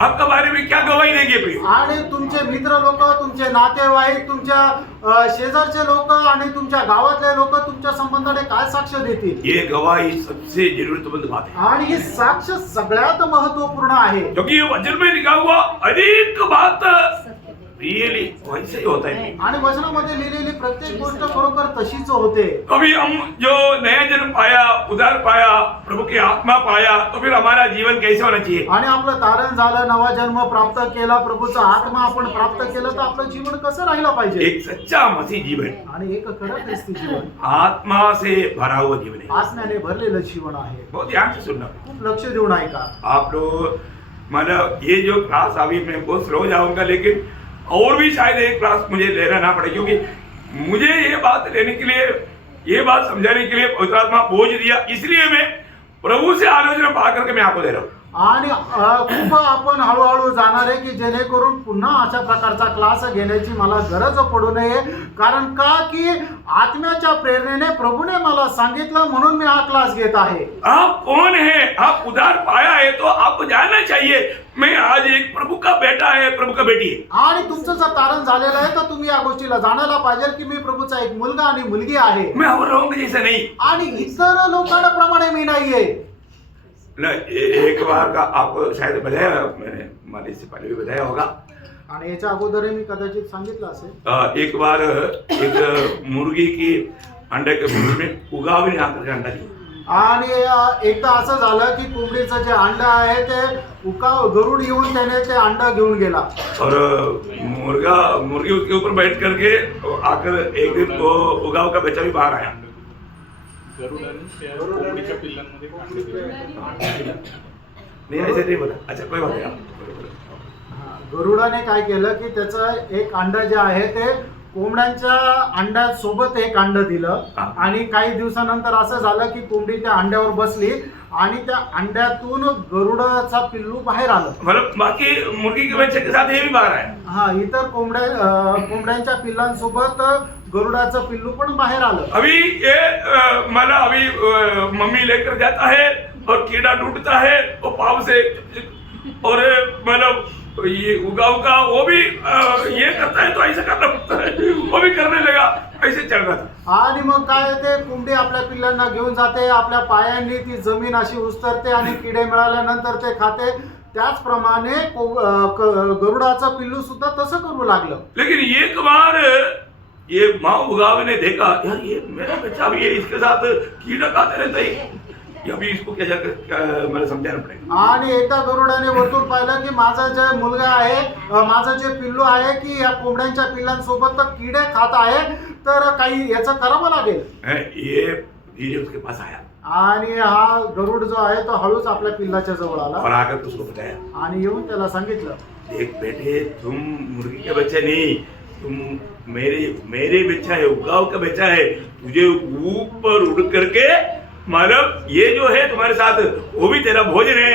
आपका बारे में क्या गवाही देंगे भाई? आणि तुमचे मित्र लोक, तुमचे नातेवाईक, तुमच्या शेजारचे लोक आणि तुमच्या गावातले लोक तुमच्या संबंधाने काय साक्ष देतील? ये गवाही सबसे जरूरतमंद बात है, आणि ही साक्ष सगळ्यात महत्वपूर्ण आहे. क्योंकि ये वचन में लिखा हुआ अनेक बात रियली वैसे ही होता है। आणि वचनामध्ये लिहिलेली प्रत्येक गोष्ट खरोखर तशीच होते. कभी हम जो नया जन्म पाया, उद्धार पाया, प्रभु की आत्मा पाया, तो फिर हमारा जीवन कैसे होना चाहिए? आणि आपलं तारण झालं, नवा जन्म प्राप्त केला, प्रभूचा आत्मा आपण प्राप्त केलं, तर आपलं जीवन कसं राहिलं पाहिजे? एक सच्चा मसीह जीवन, आणि एक खरं ख्रिस्ती जीवन आत्मा से भरा हुआ जीवन है। आत्म्याने भरलेलं जीवन आहे. बहुत ध्यान से सुनना। खूप लक्ष देऊन ऐका. आप लोग मतलब ये जो क्लास अभी मैं बहुत स्लो जाऊंगा, लेकिन और भी शायद एक क्लास मुझे लेना ना पड़े, क्योंकि मुझे ये बात लेने के लिए, ये बात समझाने के लिए पवित्र आत्मा बोझ दिया, इसलिए मैं प्रभु से आलोचना पा करके मैं आपको दे रहा हूँ। आणि खूप आपण हळूहळू जाणार आहे की जेणेकरून पुन्हा अशा प्रकारचा क्लास घेण्याची मला गरज पडू नये. कारण का की आत्म्याच्या प्रेरणेने प्रभूने मला सांगितलं म्हणून मी हा क्लास घेत आहे. आप कौन है? आप उधार पाया है तो आपको जानना चाहिए मैं आज एक प्रभु का बेटा है, प्रभु का बेटी है. आणि तुमचं जर तारण झालेलं आहे तर तुम्ही या गोष्टीला जाणायला पाहिजे की मी प्रभूचा एक मुलगा आणि मुलगी आहे. मैं और लोगों के जैसा नहीं. आणि इतर लोकांप्रमाणे मी नाहीये. एक बार का आपको शायद बताया, मैंने हमारे इससे पहले भी बताया होगा. आणि याच्या अगोदरही मी कदाचित सांगितलं असेल. एक बार एक मुर्गी की अंडे के मुंह में उगावनी आकर अंडा दी. आणि एकदा असं झालं की कोंबडीचं जे अंड आहे ते गरुड येऊन त्याने ते अंड घेऊन गेला. और मुर्गी उसके ऊपर बैठ करके आकर एक दिन वो उगाव का बच्चा भी बाहर आया. कोंबडीच्या पिल्लांमध्ये कांडे दिले. नहीं ऐसे नहीं बोला. अच्छा कोई बात नहीं. गरुडाने काय केलं की त्याचं एक अंड जे आहे ते कोंबड्यांच्या अंड्यासोबत एक अंड दिलं. आणि काही दिवसानंतर असं झालं की कोंबडी त्या अंड्यावर बसली आणि त्या अंड्यातून गरुडाचा पिल्लू बाहेर आलं. मतलब बाकी मुर्गी के बच्चे के साथ ये भी बाहर आया. हा, इतर कोंबड्यांच्या पिल्लांसोबत गरुडाचं पिल्लू पण बाहेर आलं. अभी ये मतलब अभी मम्मी लेकर जाता है और कीड़ा ढूंढता है और पाव से और मतलब ये उगाव का वो भी ये करता है तो ऐसा करना पड़ता है. वो भी करने लगा. ऐसे चल रहा था. आणि मग काय ते कोंबडी आपल्या पिल्लांना घेऊन जाते, आपल्या पायांनी ती जमीन अशी उस्तरते आणि किडे मिळाल्यानंतर ते खाते. त्याचप्रमाणे गरुडाचं पिल्लू सुद्धा तसं करू लागलं. लेकिन एक बार ये माँ उगाव ने देखा यार ये मेरा बच्चा अभी ये इसके साथ कीड़ा खाते रहता है. अभी इसको क्या मला समजायला पडेल. आणि एकदा गरुडाने वरतून पाहिलं की माझा जे मुलगा आहे, माझं जे पिल्लू आहे की या कोंबड्यांच्या पिल्लांसोबत तर किडे खात आहे, तर काही याचं करावं लागेल. ये धीरे उसके पास आया आणि हा गरुड जो आहे तो हळूच आपल्या पिल्लाच्या जवळ आला और आकर उसको बताया आणि येऊन त्याला सांगितलं, देख बेटे तुम मुर्गी के बच्चे नहीं, तुम मेरे बच्चा है, उगाव का बच्चा है. तुझे ऊपर उड़ करके मतलब ये जो है तुम्हारे साथ वो भी तेरा भोजन है,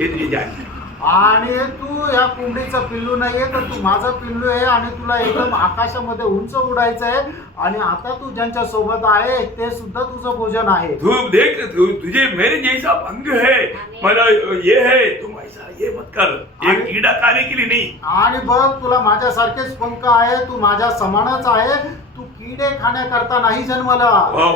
ये तुझे जानना है. आणि तू या कोंबडीचं पिल्लू नाहीये तर तू माझं पिल्लू आहे आणि तुला एकदम आकाशामध्ये उंच उडायचं आहे. आणि आता तू ज्यांच्या सोबत आहे ते सुद्धा तुझं भोजन आहे. तू देख तुझे मेरे जैसा अंग है, मतलब ये है, तुम ऐसा ये मत कर, एक कीड़ा खाने के लिए नहीं. आणि बघ तुला माझ्यासारखेच पंख आहे, तू माझ्या समानच आहे, तू किडे खाण्याकरता नाही जन्मला.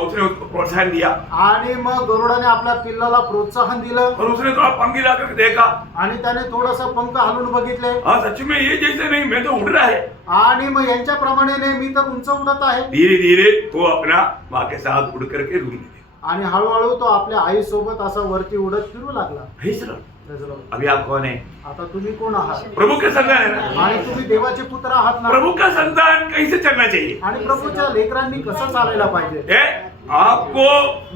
उसने उसको प्रोत्साहन दिया आणि मग गरुडाने आपल्या पिल्लाला प्रोत्साहन दिलं और उसने थोड़ा पंख हिला करके देखा. आणि त्याने थोडस पंख हलवून बघितले. हाँ सच में ये जैसे नहीं, मैं तो उड़ रहा है. आणि मग यांच्याप्रमाणे नाही, मी तर उंच उडत आहे. धीरे धीरे तो अपना माँ के साथ उड़ करके रूम में. आणि हळूहळू तो आपल्या आई सोबत असा वरती उडत फिरू लागला. अभी आप कौन है? आता तुम्ही कोण आहात? प्रभु का संतान है ना. आणि तुम्ही देवाचे पुत्र आहात ना. प्रभु का संतान कैसे चलना चाहिए? आणि प्रभूच्या लेकरांनी कसं चालायला पाहिजे? आपको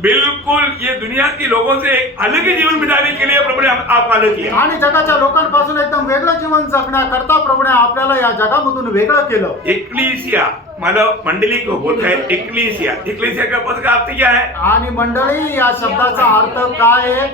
बिल्कुल ये दुनिया के लोगों से एक अलग ही जीवन बिताने के लिए प्रभु ने आपको अलग किया. आणि जगाच्या लोकांपासून एकदम वेगळं जीवन जगण्याकरता प्रभूने आपल्याला या जगामधून वेगळं केलं. एक्लीसिया मतलब मंडली को बोलते हैं एक्लीसिया. एक्लीसिया का पद का अर्थ क्या है? आणि मंडळी या शब्दाचा अर्थ काय आहे?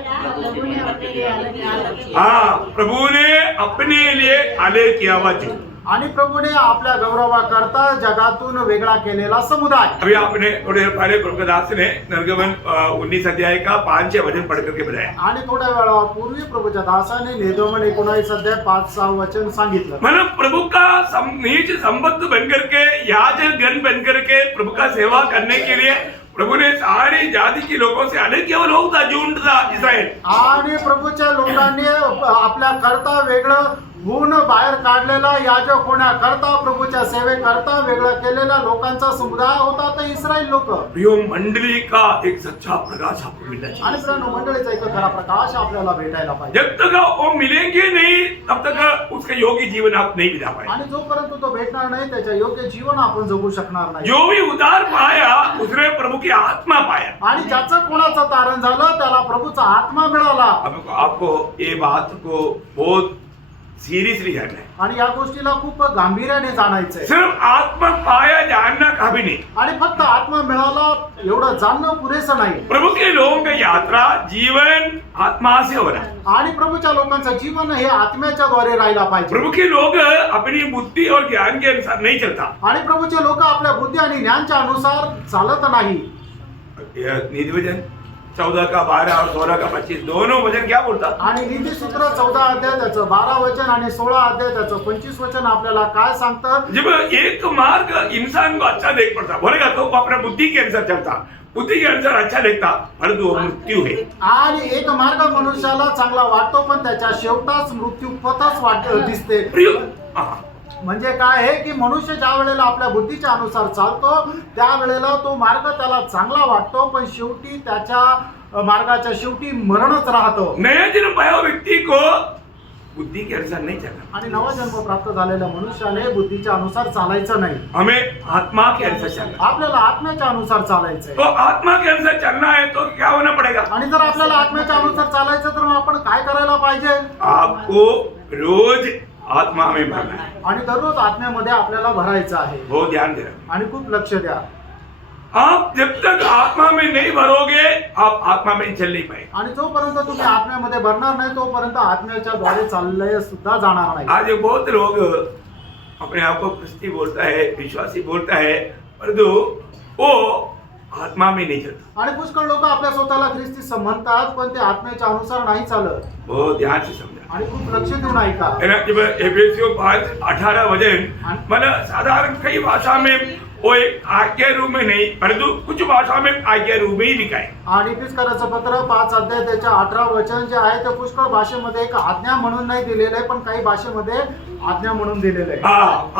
हाँ, प्रभु ने अपने लिए अलग किया हुआ जीवन. आणि प्रभूने आपल्या गौरवाकरता जगातून वेगळा केलेला समुदाय. अभी आपने थोड़ी देर पहले प्रभुदास ने निर्गमन 19 अध्याय का 5-6 वचन पढ़ करके बताया. आणि थोड्या वेळापूर्वी प्रभूच्या दासाने निर्गमन 19 अध्याय 5-6 वचन सांगितलं. मतलब प्रभु का नीच संबद्ध बन करके याजक गण बन करके प्रभु का सेवा करने के लिए प्रभु ने सारी जाति के लोगों से अलग केवल होता झुंड था इस्रायल. आणि प्रभूच्या लोकांनी आपल्या करता वेगळं होऊन बाहेर काढलेला याजक होण्याकरता प्रभूच्या सेवेकरता वेगळं केलेल्या लोकांचा समुदाय होता ते इस्रायल लोक. प्रियो मंडली का एक सच्चा प्रकाश आपको मिलना चाहिए. आणि प्रिय मंडळीचा एक खरा प्रकाश आपल्याला भेटायला पाहिजे. जब तक वो मिलेंगे नहीं तब तक उसका योग्य जीवन आप नहीं बिता पाएंगे. आणि जोपर्यंत तो भेटणार नाही त्याच्या योग्य जीवन आपण जगू शकणार नाही. जो भी उद्धार पाया उसने प्रभु की आत्मा पाया. आणि ज्याचं कोणाचं तारण झालं त्याला प्रभूचा आत्मा मिळाला. आपको ये बात को बहुत सीरियसली जानना है। आणि या गोष्टीला खूप गांभीर्याने जाणायचंय. सिर्फ आत्मा पाया जानना काफी नहीं। आणि फक्त आत्मा मिळाला एवढं जाणणं पुरेसं नाही. प्रभु के लोगों की यात्रा जीवन आत्मा से हो रहा है। आणि प्रभूच्या लोकांचं जीवन हे आत्म्याच्या द्वारे राहायला पाहिजे. प्रभु के लोग अपनी बुद्धि और ज्ञान के अनुसार नहीं चलता। आणि प्रभूचे लोक आपल्या बुद्धी आणि ज्ञानच्या अनुसार चालत नाही. नीतिवचन 14 का 12 और 16 का 25 दोनों वचन क्या बोलता? आणि नीतिसूत्र 14 अध्याय त्याचं 12 वचन आणि 16 अध्याय त्याचं 25 वचन आपल्याला काय सांगतं? जब एक मार्ग इंसान को अच्छा देख पड़ता बोलेगा तो वो अपना बुद्धि के अनुसार चलता, बुद्धि के अनुसार अच्छा देखता, परंतु वो मृत्यु है। आणि एक मार्ग मनुष्याला चांगला वाटतो पण त्याच्या शेवटाच मृत्यू पथच दिसते. म्हणजे काय आहे की मनुष्य ज्या वेळेला आपल्या बुद्धीच्या अनुसार चालतो त्यावेळेला तो मार्ग त्याला चांगला वाटतो पण शेवटी त्याच्या मार्गाच्या शेवटी मरणच राहतो. नया जन्म पाया हुआ व्यक्ति को बुद्धि के अनुसार नहीं चलना। आणि नवा जन्म प्राप्त झालेल्या मनुष्याने बुद्धीच्या अनुसार चालायचं नाही. हमें आत्मा के अनुसार चलना। आपल्याला आत्म्याच्या अनुसार चालायचंय. तो आत्मा के अनुसार चलना है तो क्या होना पड़ेगा? आणि जर आपल्याला आत्म्याच्या अनुसार चालायचं तर मग आपण काय करायला पाहिजे? आपको रोज आत्मा में भरना है। आणि दररोज आत्म्यामध्ये आपल्याला भरायचं आहे. वो ध्यान देना। आणि खूप लक्ष द्या. आप जब तक आत्मा में नहीं भरोगे आप आत्मा में चल नहीं पाएंगे। आणि जोपर्यंत तुम्ही आत्म्यामध्ये भरणार नाही तोपर्यंत आत्म्याच्या द्वारे चालले सुद्धा जाणार नाही. आज बहुत लोग अपने आप को ख्रिस्ती बोलता है, विश्वासी बोलता है, परंतु वो आत्मा में नहीं चलता। आणि पुष्कळ लोक आपल्या स्वतःला ख्रिस्ती म्हणतात पण ते आत्म्याच्या अनुसार नाही चालत. वो ध्यान से समझा। आणि खूप लक्ष देऊन ऐका. जब एफएससी 5:18 वचन मतलब साधारण कई भाषा में वो एक आज्ञा रूप में नहीं परंतु कुछ भाषा में आज्ञा रूप में ही लिखा है। आणि फिसकाराचं पत्र 5 अध्याय त्याच्या 18 वचन जे आहे ते पुष्कळ भाषेमध्ये एक आज्ञा म्हणून नाही दिलेलं आहे पण काही भाषेमध्ये आज्ञा म्हणून दिलेलं आहे.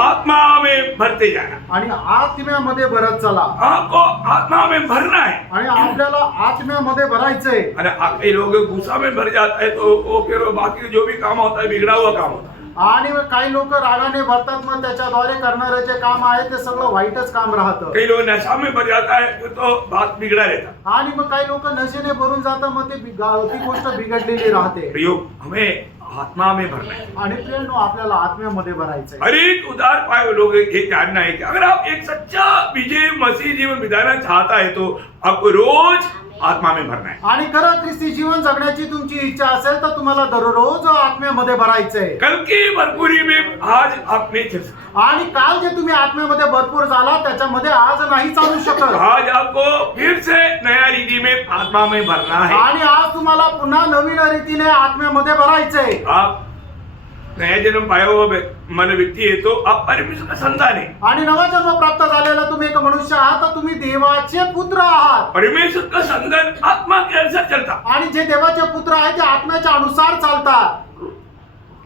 आत्मा में भरते जाना। आणि आत्म्यामध्ये भरत चला. आपको आत्मा में भरना है। आणि आपल्याला आत्म्यामध्ये भरायचंय. अरे कई लोग गुस्सा में भर जाता है तो वो फिर बाकी जो भी काम होता है बिगड़ा हुआ काम होता है। आणि काही लोक रागाने भरतात मग त्याच्याद्वारे करणारे जे काम आहे ते सगळं वाईटच काम राहतं. कई लोग नशा में भर जाता है तो बात बिगड़ा रहता। आणि मग काही लोक नशेने भरून जातात मग ती गोष्ट बिघडलेली राहते. प्रयोग हमें आत्मा में भरना है। आणि प्रियांनो आपल्याला आत्म्यामध्ये भरायचंय. हर एक उदार पाए हुए लोग ये जानना है कि अगर आप एक सच्चा विजय मसीह जीवन बिताना चाहता है तो आपको रोज आत्मा में भरना है। आणि खरं ख्रिस्ती जीवन जगण्याची तुमची इच्छा असेल तर तुम्हाला दररोज आत्म्यामध्ये भरायचंय. कल की भरपूरी में आज आप नहीं चल सकते। आणि काल जे तुम्ही आत्म्यामध्ये भरपूर झाला त्याच्यामध्ये आज नाही चालू शकत. आज आपको फिर से नया रीति में आत्मा में भरना है। आणि आज तुम्हाला पुन्हा नवीन रीतीने आत्म्यामध्ये भरायचंय. आप नया जन्म पाया हुआ मन व्यक्ति है तो आप परमेश्वर का संतान है। आणि नवा जन्म प्राप्त झालेला तुम्ही एक मनुष्य आहात तर तुम्ही देवाचे पुत्र आहात. परमेश्वर का संतान आत्मा के अनुसार चलता। आणि जे देवाचे पुत्र आहेत ते आत्म्याच्या अनुसार चालतात.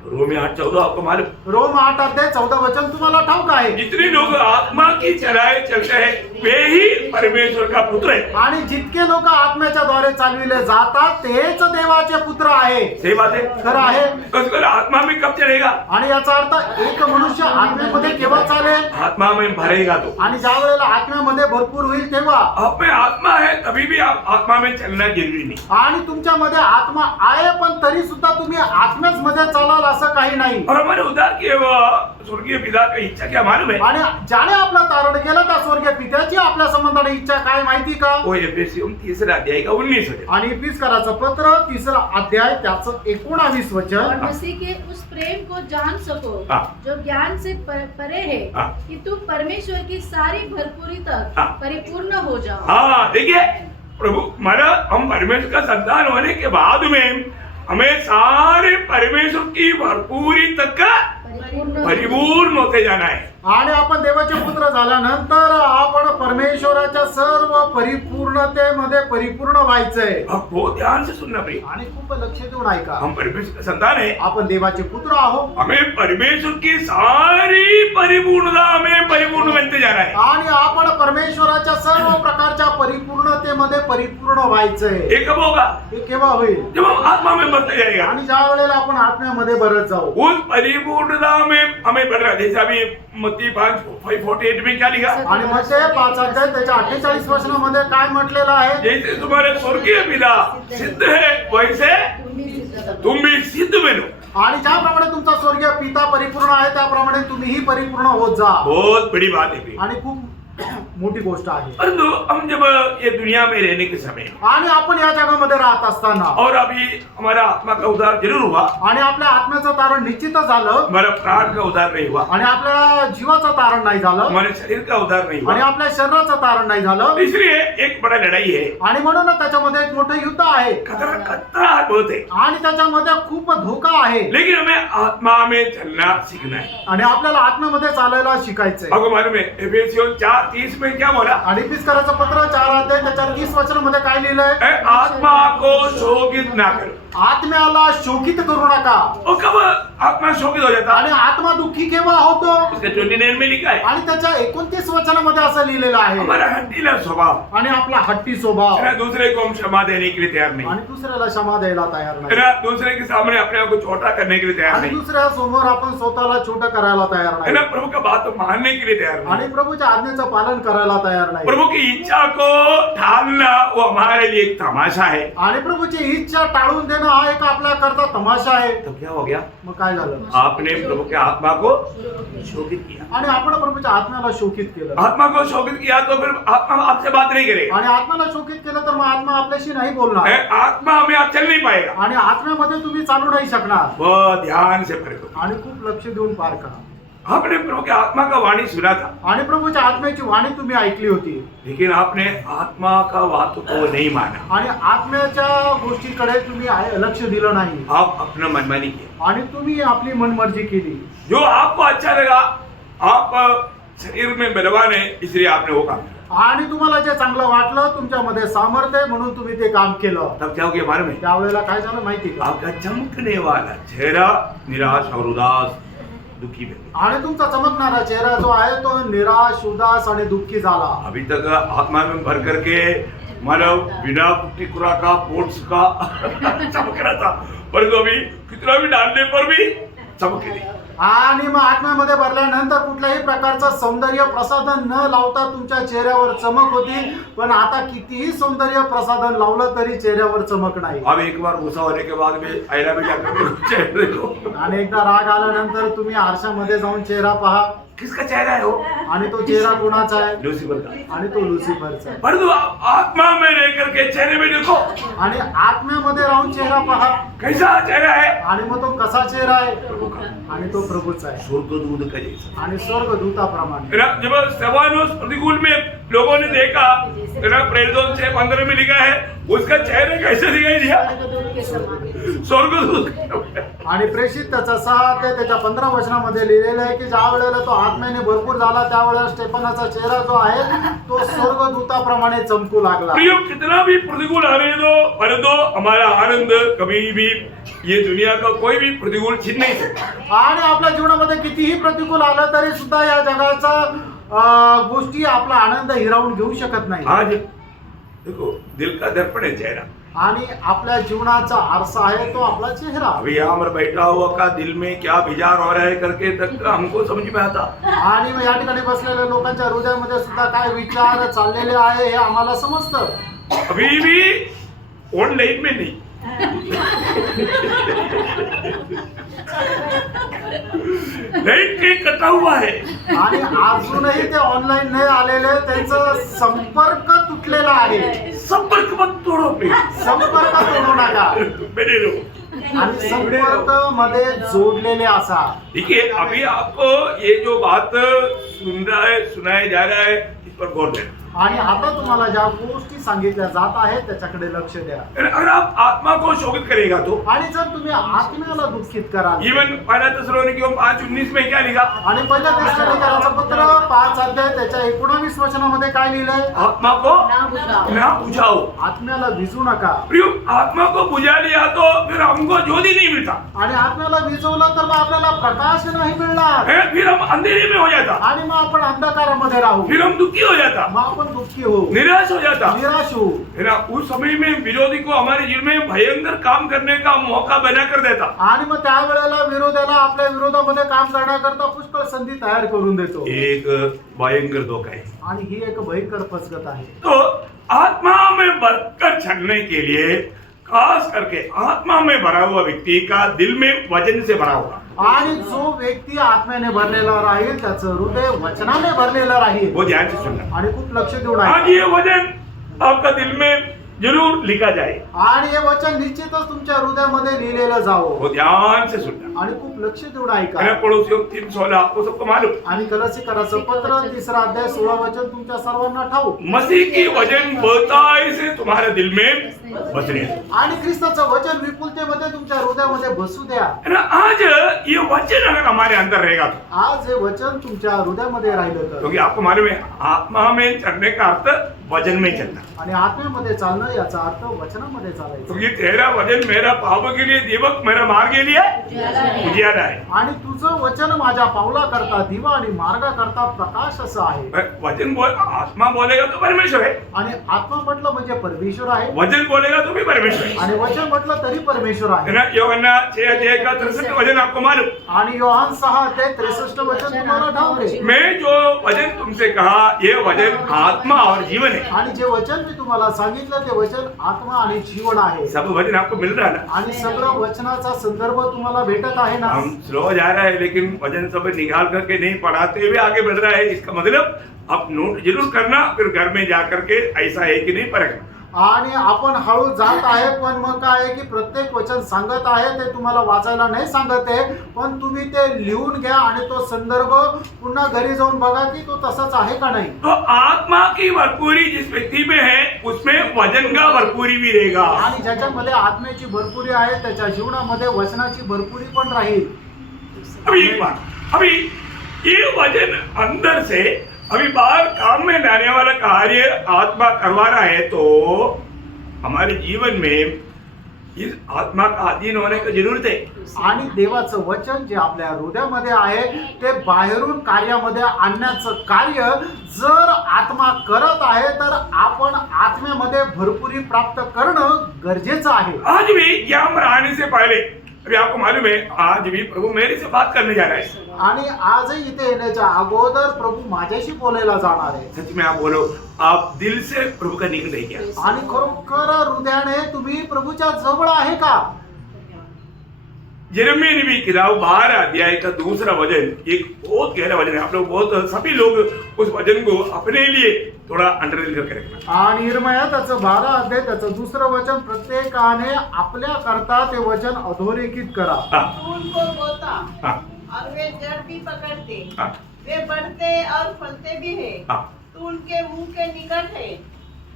रोमी 8:14 आपको मालूम। रोम 8 अध्याय 14 वचन तुम्हाला ठाऊक आहे. जितने लोग आत्मा की चलाए चलते हैं वे ही परमेश्वर का पुत्र है। आणि जितके लोक आत्म्याच्या द्वारे चालविले जातात तेच देवाचे पुत्र आहे. सही बात है। खरं आहे. उसको आत्मा में कब चलेगा? आणि याचा अर्थ एक मनुष्य आत्म्यामध्ये केव्हा चालेल? आत्मा में भरेगा तो। आणि ज्या वेळेला आत्म्यामध्ये भरपूर होईल तेव्हा. आप में आत्मा है तभी भी आप आत्मा में चलना जरूरी नहीं। आणि तुमच्यामध्ये आत्मा आहे पण तरी सुद्धा तुम्ही आत्म्याच मध्ये चालाल असं काही नाही. और हमारे उद्धार किए हुए स्वर्गीय पिता की इच्छा क्या मालूम है? आणि ज्याने आपलं तारण केलं त्या स्वर्गीय पित्याची आपल्या संबंधाने इच्छा काय माहिती का? वो एफएससी 3 अध्याय का 19 वचन। आणि फिसकाराचं पत्र 3 अध्याय त्याचं 19 और वचन. मसीह के उस प्रेम को जान सको जो ज्ञान से परे है कि तुम परमेश्वर की सारी भरपूरी तक परिपूर्ण हो जाओ। हाँ देखिए प्रभु माना हम परमेश्वर का संतान होने के बाद में हमें सारे परमेश्वर की भरपूरी तक परिपूर्ण होते जाना है। आणि आपण देवाचे पुत्र झाल्यानंतर आपण परमेश्वराच्या सर्व परिपूर्णतेमध्ये परिपूर्ण व्हायचंय. अब बहुत ध्यान से सुनना भाई। आणि खूप लक्ष देऊन ऐका. हम परमेश्वर का संतान है। आपण देवाचे पुत्र आहोत. हमें परमेश्वर की सारी परिपूर्णता हमें परिपूर्ण बनते जाना है। आणि आपण परमेश्वराच्या सर्व प्रकारच्या परिपूर्णतेमध्ये परिपूर्ण व्हायचंय. ये कब होगा? हे केव्हा होईल? जब हम आत्मा में बढ़ते जाएगा। आणि ज्या वेळेला आपण आत्म्यामध्ये भरत जाऊ उस परिपूर्णता में हमें बढ़ना। जैसे अभी मत्ती 5:48 में क्या लिखा? आणि मध्ये 5 अध्याय त्याच्या 48 वचनामध्ये काय म्हटलेलं आहे? जैसे तुम्हारे स्वर्गीय पिता सिद्ध है वैसे तुम भी सिद्ध बनो। आणि ज्याप्रमाणे तुमचा स्वर्गीय पिता परिपूर्ण आहे त्याप्रमाणे तुम्हीही परिपूर्ण होत जा. बहुत बड़ी बात है प्रिय। आणि खूप मोठी गोष्ट आहे. परंतु हम जब ये दुनिया में रहने के समय आणि आपण या जगामध्ये राहत असताना और अभी हमारा आत्मा का उद्धार जरूर हुआ, आणि आपल्या आत्म्याचं तारण निश्चितच झालं, हमारा प्राण का उद्धार नहीं हुआ, आणि आपल्या जीवाचं तारण नाही झालं, हमारे शरीर का उद्धार नहीं आणि हुआ, आपल्या शरीराचं तारण नाही झालं. इसलिए एक बड़ा लड़ाई है, आणि म्हणून त्याच्यामध्ये एक मोठं युद्ध आहे खतरा बहुत है। आणि त्याच्यामध्ये खूप धोका आहे. लेकिन हमें आत्मा में चलना सीखना है। आणि आपल्याला आत्म्यामध्ये चालायला शिकायचंय. आपको मालूम है एफेसियों 4:30 में क्या बोला? आणि फिसकराचं पत्र 4 अध्याय त्याच्या 30 वचनामध्ये काय लिहिलंय? आत्मा को शोकित ना करो। आत्म्याला शोकित करू नका. और कब आत्मा शोकित हो जाता आणि आत्मा दुःखी केव्हा होतो? उसके 29 में लिखा है आणि त्याच्या 29 वचनामध्ये असं लिहिलेलं आहे, हमारा हठीला स्वभाव, आणि आपला हट्टी स्वभाव, है ना, दूसरे को हम क्षमा देने के लिए तैयार नहीं, आणि दुसऱ्याला क्षमा द्यायला तयार है नाही, ना, दूसरे के सामने अपने आप को छोटा करने के लिए तैयार आणि नहीं, दुसऱ्या समोर आपण स्वतःला छोटं करायला तयार है ना, नाही, प्रभु का बात मानने के लिए तैयार आणि नहीं, प्रभूच्या आज्ञेचं पालन करायला तयार नाही. प्रभु की इच्छा को ठालना वो हमारे लिए एक तमाशा है। आणि प्रभूची इच्छा टाळून देणं हा एक आपल्या करता तमाशा आहे. तो क्या हो गया? मग काय झालं? आपने प्रभु के आत्मा को शोकित किया, आणि आपण प्रभूच्या आत्म्याला शोकित केलं, आत्मा को शोकित किया तो फिर आत्मा आपसे बात नहीं करेगा, आणि आत्म्याला शोकित केलं तर मग आत्मा आपल्याशी नाही बोलणार, है, आत्मा हमें आप चल नहीं पाएगा। आणि आत्म्यामध्ये तुम्ही चालू नाही शकणार. बहुत ध्यान से पढ़ो। आणि खूप लक्ष देऊन पार करा. आपने प्रभु के आत्मा का वाणी सुना था, आणि प्रभूच्या आत्म्याची वाणी तुम्ही ऐकली होती, लेकिन आपने आत्मा का बात को नहीं माना, आणि आत्म्याच्या गोष्टीकडे तुम्ही लक्ष दिलं नाही, आप अपना मनमानी किया, आणि तुम्ही आपली मनमर्जी केली. जो आपको अच्छा लगा, आप शरीर में बलवान है इसलिए आपने वो काम किया। आणि तुम्हाला जे चांगलं वाटलं, तुमच्यामध्ये सामर्थ्य आहे म्हणून तुम्ही ते काम केलं. तब क्या हो गया मालूम है? त्यावेळेला काय झालं माहिती का? आपका चमकने वाला चेहरा निराश और उदास दुखी बन गया। आणि तुमचा चमकणारा चेहरा जो आहे तो निराश, उदास आणि दुःखी झाला. अभी तक आत्मा में भर करके मतलब बिना पुट्टी खुराका पोट्स का चमक रहा था, परंतु अभी कितना भी डालने पर भी चमक नहीं। आणि मग आत्म्यामध्ये भरल्यानंतर कुठल्याही प्रकारचं सौंदर्य प्रसाधन न लावता तुमच्या चेहऱ्यावर चमक होती, पण आता कितीही सौंदर्य प्रसाधन लावलं तरी चेहऱ्यावर चमक नाही. अब एक बार गुस्सा होने के बाद में आईना में जाकर चेहरे को आणि एकदा राग आल्यानंतर तुम्ही आरशामध्ये जाऊन चेहरा पहा, किसका चेहरा है वो? आणि तो चेहरा कोणाचा आहे? लूसीफर का। आणि तो लुसिफरचा आहे. परंतु आत्मा में रह करके चेहरे में देखो आणि आत्म्यामध्ये राहून चेहरा पहा, कैसा चेहरा है? आणि मग तो कसा चेहरा आहे? प्रभु का, आणि तो प्रभूचा आहे, स्वर्गदूत का जैसा। आणि स्वर्गदूताप्रमाणे. है ना, जब स्तेफानोस प्रतिकूल में लोगों ने देखा, है ना, प्रेरितों 6:15 में लिखा है उसका चेहरा कैसे दिखाई दिया? स्वर्गदूत। आणि प्रेषित त्याचा 6 ते त्याच्या 15 वचनामध्ये लिहिलेलं आहे की ज्या वेळेला तो आत्म्याने भरपूर झाला त्यावेळेला स्टेफनाचा चेहरा जो आहे तो स्वर्गदूताप्रमाणे चमकू लागला. प्रियो, कितना भी प्रतिकूल आने दो, परंतु हमारा आनंद कभी भी ये दुनिया का कोई भी प्रतिकूल छीन नहीं सकता। आणि आपल्या जीवनामध्ये कितीही प्रतिकूल आलं तरी सुद्धा या जगाचा गोष्टी आपला आनंद हिरावून घेऊ शकत नाही. आज देखो, दिल का दर्पण है चेहरा। आणि आपल्या जीवनाचा आरसा आहे तो आपला चेहरा. अभी यहाँ पर बैठा हुआ का दिल में क्या विचार हो रहा है करके तक हमको समझ में आता। आणि मग या ठिकाणी बसलेल्या लोकांच्या हृदयामध्ये सुद्धा काय विचार चाललेले आहे हे आम्हाला समजतं. अभी भी ऑनलाइन में नहीं, लाइट के कटा हुआ है। आणि अजूनही ते ऑनलाईन नाही आलेले, त्यांचा संपर्क तुटलेला आहे. संपर्क मत तोड़ो प्लीज, संपर्क तोडू नका, बने रहो। आणि संपर्क मध्ये जोडलेले असा. देखिए, अभी आपको ये जो बात सुनाया जा रहा है इस पर गौर देना। आणि आता तुम्हाला ज्या गोष्टी सांगितल्या जात आहेत त्याच्याकडे लक्ष द्या. अगर आप आत्मा को शोकित करेगा तो, आणि जर तुम्ही आत्म्याला दुःखित कराल, इवन पहला तेसलोनिकियों 5:19 में क्या लिखा? आणि पहिल्या तेसलोनिकराचं पत्र 5 अध्याय त्याच्या 19 वचनामध्ये काय लिहिलंय? आत्मा को ना बुझाओ। ना बुझाओ। आत्म्याला भिजू नका. प्रियो, आत्मा को बुझा लिया तो फिर हमको ज्योति नहीं मिलता आणि आत्म्याला भिजवलं तर मग आपल्याला प्रकाश नाही मिळणार, है, फिर हम अंधेरे में हो जाता, आणि मग आपण अंधकारामध्ये राहू, फिर हम दुखी हो जाता, मग आपण दुःखी होऊ, निराश हो जाता, निराश होऊ. है ना। उस समय में विरोधी को हमारे जीवन में भयंकर काम करने का मौका बना कर देता। आणि मग त्यावेळेला विरोधाला आपल्या विरोधामध्ये काम करण्याकरता पुष्कळ संधी तयार करून देतो. एक भयंकर धोखा है। आणि ही एक भयंकर फसगत आहे. तो आत्मा में बढ़कर चलने के लिए खास करके आत्मा में भरा हुआ व्यक्ति का दिल में वचन से भरा हुआ, आणि जो व्यक्ती आत्म्याने भरलेला राहील त्याचं हृदय वचनाने भरलेलं राहील. वो ध्यान से सुनना. आणि खूप लक्ष देऊन आज आहे. ये वचन आपका दिल में जरूर लिखा जाए. आणि हे वचन निश्चितच तुमच्या हृदयामध्ये लिहिलेलं जावं. वो ध्यान से सुनना. आणि खूप लक्ष देऊन ऐका. मैंने पड़ोसियों 3:16 आपको सबको मालूम. आणि कलसीकराचं पत्र 3 अध्याय 16 वचन तुमच्या सर्वांना ठाऊक. मसीह की वचन बहुताई से तुम्हारे दिल में बसने. आणि ख्रिस्ताचं वचन विपुलतेमध्ये तुमच्या हृदयामध्ये बसू द्या. आज ये वचन अगर हमारे अंदर रहेगा तो, आज हे वचन तुमच्या हृदयामध्ये राहिलं तर, क्योंकि आपको मालूम है आत्मा में चलने का अर्थ वचन में चलना. आणि आत्म्यामध्ये चालणं याचा अर्थ वचनामध्ये चालायचं. क्योंकि तेरा वचन मेरा पाप के लिए दीपक, मेरा मार्ग के लिए उजियारा है. आणि तुझं वचन माझ्या पावला करता दिवा आणि मार्गा करता प्रकाश असं आहे. वचन बोल, आत्मा बोलेगा तो परमेश्वर है. आणि आत्मा म्हटलं म्हणजे परमेश्वर आहे. वचन बोलेगा तो भी परमेश्वर है. आणि वचन म्हटलं तरी परमेश्वर है आहे. ना. यूहन्ना 6:63 वचन आपको मालूम. आणि योहान 6:63 वचन तुम्हाला ठाऊक आहे. मैं जो वचन तुमसे कहा ये वचन आत्मा और जीवन है. आणि जे वचन मी तुम्हाला सांगितलं ते वचन आत्मा आणि जीवन आहे. सब वचन आपको मिल रहा है ना. आणि सगळं वचनाचा संदर्भ तुम्हाला भेटत आहे ना. हम स्लो जा रहा है लेकिन वचन सब निकाल करके नहीं पढ़ाते हुए आगे बढ़ रहा है. इसका मतलब आप नोट जरूर करना, फिर घर में जा करके ऐसा है कि नहीं परखना. आणि आपण हळू जात आहे, पण मग काय आहे की प्रत्येक वचन सांगत आहे ते तुम्हाला वाचायला नाही सांगत आहे, पण तुम्ही ते लिहून घ्या आणि तो संदर्भ पुन्हा घरी जाऊन बघा की तो तसाच आहे का नाही. तो आत्मा की भरपूरी जिस व्यक्ति में है उसमें वचन का भरपूरी भी रहेगा. आणि ज्याच्यामध्ये आत्म्याची भरपुरी आहे त्याच्या जीवनामध्ये वचनाची भरपुरी पण राहील. अभी एक बात, अभी ये वचन अंदर से अभी बाहर काम में लाने वाला कार्य आत्मा करवा रहा है, तो हमारे जीवन में इस आत्मा का अधीन होने की जरूरत है. आणि देवाचं वचन जे आपल्या हृदयामध्ये आहे ते बाहेरून कार्यामध्ये आणण्याचं कार्य जर आत्मा करत आहे तर आपण आत्म्यामध्ये भरपुरी प्राप्त करणं गरजेचं आहे. आज भी यहाँ पर आने से पहले अभी आपको मालूम है आज भी प्रभु मेरे से बात करने जा रहा है. आणि आजही इथे येण्याच्या अगोदर प्रभू माझ्याशी बोलायला जाणार आहे. सच में आप बोलो, आप दिल से प्रभु का निकट है क्या? आणि खरोखर हृदयाने तुम्ही प्रभूच्या जवळ आहे का. यिर्मयाह नबी किताब 12 अध्याय का दूसरा वचन एक बहुत गहरा वचन है. आप लोग बहुत सभी लोग उस वचन को अपने लिए थोड़ा अंडरलाइन करके रखना. आणि यिर्मयाह त्याचं 12 अध्याय त्याचं दुसरं वचन प्रत्येकाने आपल्या करता ते वचन अधोरेखित करा. तू उनको बोता हाँ. और वे जड़ भी पकड़ते, हाँ. वे बढ़ते और फलते भी है. हाँ. तू उनके मुंह के निकट है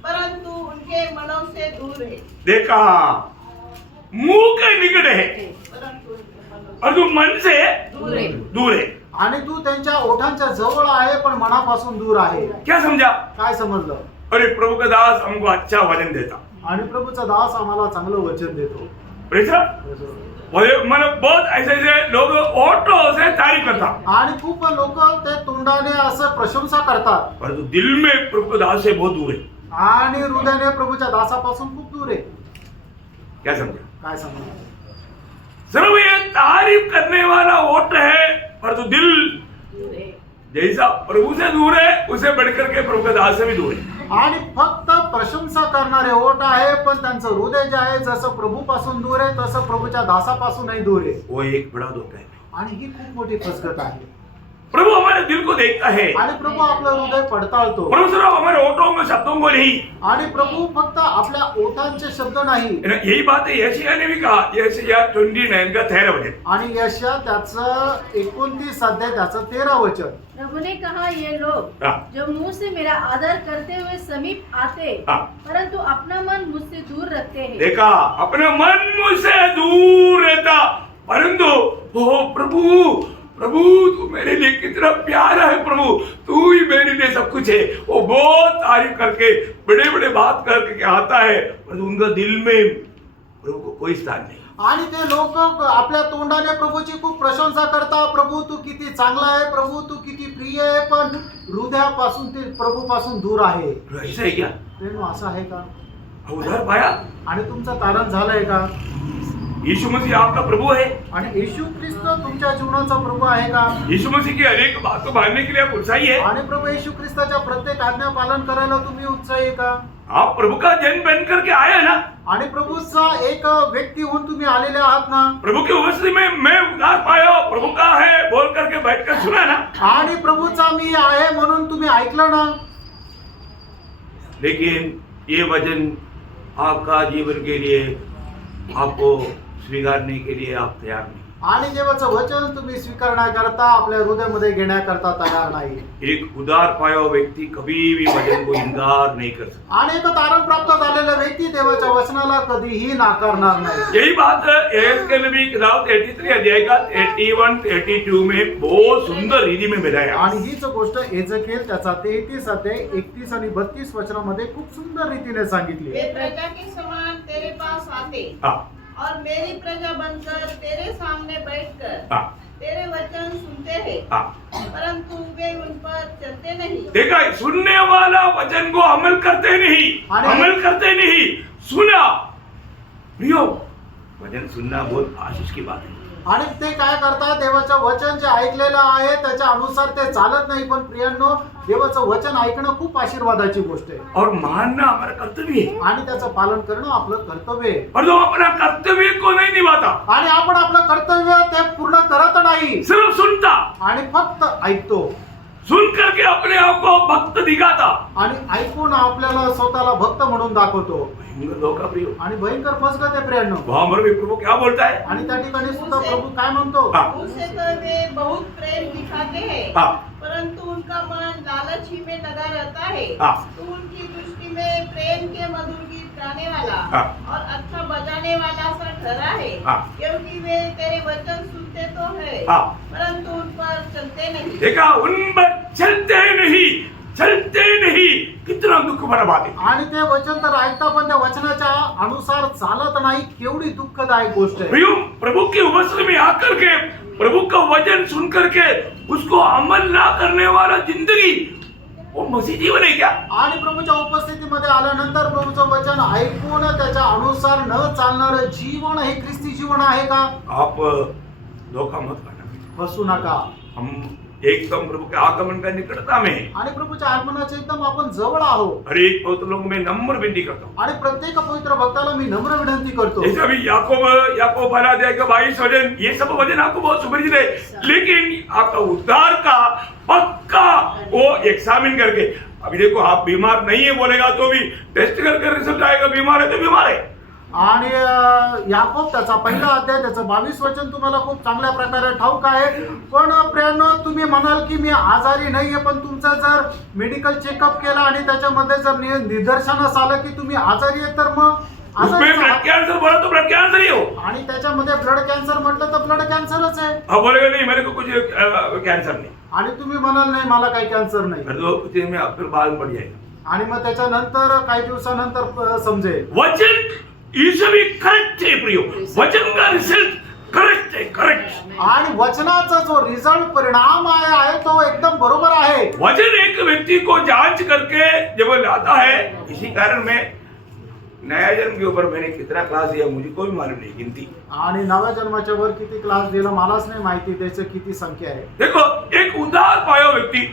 परंतु उनके मनों से दूर है. देखा, मुंह के निकट है परंतु उनके मनों और तू मन से दूर है. दूर है. आणि तू त्यांच्या ओठांच्या जवळ आहे पण मनापासून दूर आहे. क्या समझा? काय समजलं. अरे प्रभु का दास हमको अच्छा वचन देता. आणि प्रभूचा दास आम्हाला चांगलं वचन देतो. मन बहुत ऐसे ऐसे लोग ओठों से तारीफ करता. आणि खूप लोक ते तोंडाने असं प्रशंसा करतात परंतु दिल में प्रभु का दास से बहुत दूर है. आणि हृदयाने प्रभूच्या दासापासून खूप दूर आहे. क्या समझा? काय समजलं. सिर्फ ये तारीफ करने वाला ओठ है परंतु दिल जैसा प्रभु से दूर है उसे बढ़कर के प्रभु का दास से भी दूर है. आणि फक्त प्रशंसा करणारे ओठ आहे पण त्यांचं हृदय जे आहे जसं प्रभूपासून दूर आहे तसं प्रभूच्या दासापासूनही दूर आहे. वो एक बड़ा धोखा है. आणि ही खूप मोठी फसगत आहे. प्रभु हमारे दिल को देखता है. आणि प्रभू आपलं हृदय पडताळतो. प्रभु सिर्फ हमारे ओठों में शब्दों को नहीं. आणि प्रभू फक्त आपल्या ओठांचे शब्द नाही. यही बात है यशायाह ने भी कहा. यशायाह 29 का 13 वचन. आणि यशया त्याचं 29 अध्याय त्याचं 13 वचन. प्रभु ने कहा, ये लोग जो मुंह से मेरा आदर करते हुए समीप आते परंतु अपना मन मुझसे दूर रखते हैं. देखा, अपना मन मुझसे दूर रहता परंतु ओ प्रभु प्रभु तू मेरे लिए कितना प्यारा है. प्रभु तू ही मेरे लिए सब कुछ है. वो बहुत तारीफ करके बड़े बड़े बात करके आता है परंतु उनका दिल में प्रभु को कोई स्थान नहीं. आणि ते लोक आपल्या तोंडाने प्रभूची खूप प्रशंसा करतात. प्रभू तू किती चांगला आहे, प्रभू तू किती प्रिय आहे, पण हृदयापासून ते प्रभूपासून दूर आहे. ऐसा है क्या? प्रेम असं आहे का. उधार पाया आणि तुमचं तारण झालंय का. यीशु मसीह आपका प्रभु है? आणि येशू ख्रिस्त तुमच्या जीवनाचा प्रभु आहे का? यीशु मसीह की अनेक बातों मानने के लिए आप उत्साही है? आणि प्रभु येशू ख्रिस्ताच्या प्रत्येक आज्ञा पालन करायला तुम्ही उत्साही आहे का? आप प्रभु का जन बन करके आए हैं ना? आणि प्रभूचा एक व्यक्ती होऊन तुम्ही आलेले आहात ना? प्रभु की उपस्थिति में मैं उद्धार पाया प्रभु का है बोल करके बैठकर सुना ना? आणि प्रभूचा मी आहे म्हणून तुम्ही ऐकलं ना? लेकिन ये वचन आपका जीवन के लिए आपको स्वीकारने के लिए आप तैयार नहीं। आणि देवाचं वचन तुम्ही स्वीकारण्याकरता आपल्या हृदयामध्ये घेण्याकरता तयार नाही। एक उदार पाया हुआ व्यक्ति कभी भी वचन को इनकार नहीं कर सकता। आणि एक तारण प्राप्त झालेला व्यक्ती देवाच्या वचनाला कधीही नाकारणार नाही। यही बात एहेजकेल नबी किताब 33 अध्याय का 31 32 में बहुत सुंदर रीति में मिलाया। आणि हीच गोष्ट एहेजकेल त्याचा 33 अध्याय 31 आणि 32 वचनामध्ये खूप सुंदर रीतीने सांगितली। वे प्रजा के समान तेरे पास आते और मेरी प्रजा बनकर तेरे सामने बैठकर तेरे वचन सुनते हैं, परंतु वे उन पर चलते नहीं। देखा, सुनने वाला वचन को अमल करते नहीं, अमल करते नहीं, सुना। प्रियो, वचन सुनना बहुत आशीष की बात है। आणि ते काय करतात, देवाचं वचन जे ऐकलेलं आहे त्याच्या अनुसार ते चालत नाही। पण प्रियांनो, देवाचं वचन ऐकणं खूप आशीर्वादाची गोष्ट आहे और मानना हमारा कर्तव्य है आणि त्याचं पालन करणं आपलं कर्तव्य आहे। और जो अपना कर्तव्य को नहीं निभाता आणि आपण आपलं कर्तव्य ते पूर्ण करत नाही, सिर्फ सुनता आणि फक्त ऐकतो, सुन करके अपने आप को भक्त दिखाता आणि ऐकून आपल्याला स्वतःला भक्त म्हणून दाखवतो। भयंकर धोखा प्रियो। आणि भयंकर फसगत आहे प्रियांनो। वहां पर भी प्रभु क्या बोलता है? आणि त्या ठिकाणी सुद्धा प्रभू काय म्हणतो, उनसे तो वे बहुत प्रेम दिखाते हैं, परंतु उनका मन लालच ही में लगा रहता है। तू उनकी दृष्टि में प्रेम के मधुर गीत गाने वाला और अच्छा बजाने वाला सा ठहरा है, क्योंकि वे तेरे वचन सुनते तो है, परंतु उन पर चलते नहीं। देखा, उन पर चलते नहीं, चलते नहीं, कितना दुःख भरा बात है। आणि ते वचन तर ऐकता पण त्या वचनाच्या अनुसार चालत नाही, केवढी दुःखदायक गोष्ट आहे। प्रियो, प्रभु की उपस्थिति में आकर के प्रभु का वचन सुन करके उसको अमल ना करने वाला जिंदगी वो मसीह जीवन है क्या? आणि प्रभूच्या उपस्थितीमध्ये आल्यानंतर प्रभूचं वचन ऐकून त्याच्या अनुसार न चालणारं जीवन हे ख्रिस्ती जीवन आहे का? आप धोखा मत खाना। फसू नका। हम एकदम प्रभु के आगमन का निकटता में है। आणि प्रभूच्या आगमनाच्या एकदम आपण जवळ आहोत। हर एक पवित्र लोग में नम्र विनती करता हूँ। आणि प्रत्येक पवित्र भक्ताला मी नम्र विनंती करतो। जैसे अभी याकूब पहला अध्याय का 22 वचन, ये सब वचन आपको बहुत सुपरिचित है, लेकिन आपका उद्धार का पक्का वो एग्जामिन करके, अभी देखो आप बीमार नहीं है बोलेगा तो भी टेस्ट करके रिजल्ट आएगा, बीमार है तो बीमार है। आणि याकोब त्याचा पहिला अध्याय त्याचं 22 वचन तुम्हाला खूप चांगल्या प्रकारे ठाऊक आहे। पण प्रियांनो, तुम्ही म्हणाल की मी आजारी नाहीये, पण तुमचं जर मेडिकल चेकअप केला आणि त्याच्यामध्ये जर निदर्शनास आलं की तुम्ही आजारी आहे, तर मग उसमें ब्लड कैंसर बोला तो ब्लड कैंसर ही हो, आणि त्याच्यामध्ये ब्लड कॅन्सर म्हटलं तर ब्लड कॅन्सरच आहे। अब बोलेगा नहीं मेरे को कुछ कैंसर नहीं, आणि तुम्ही म्हणाल नाही मला काही कॅन्सर नाही, फिर तो कुछ में फिर बाद पड़ जाएगा। आणि मग त्याच्यानंतर काही दिवसानंतर समजेल। वचन यीशु भी करेक्ट है प्रियो, वचन का रिजल्ट करेक्ट है, करेक्ट। आणि वचनाचा जो रिझल्ट परिणाम आहे तो एकदम बरोबर आहे। वचन एक व्यक्ति को जांच करके जब लाता है, इसी कारण मैं नया जन्म के ऊपर मैंने कितना क्लास दिया मुझे कोई मालूम नहीं, गिनती। आणि नव्या जन्माच्या वर किती क्लास दिला मलाच नाही माहिती, त्याची किती संख्या आहे। देखो, एक उदार पाया व्यक्ति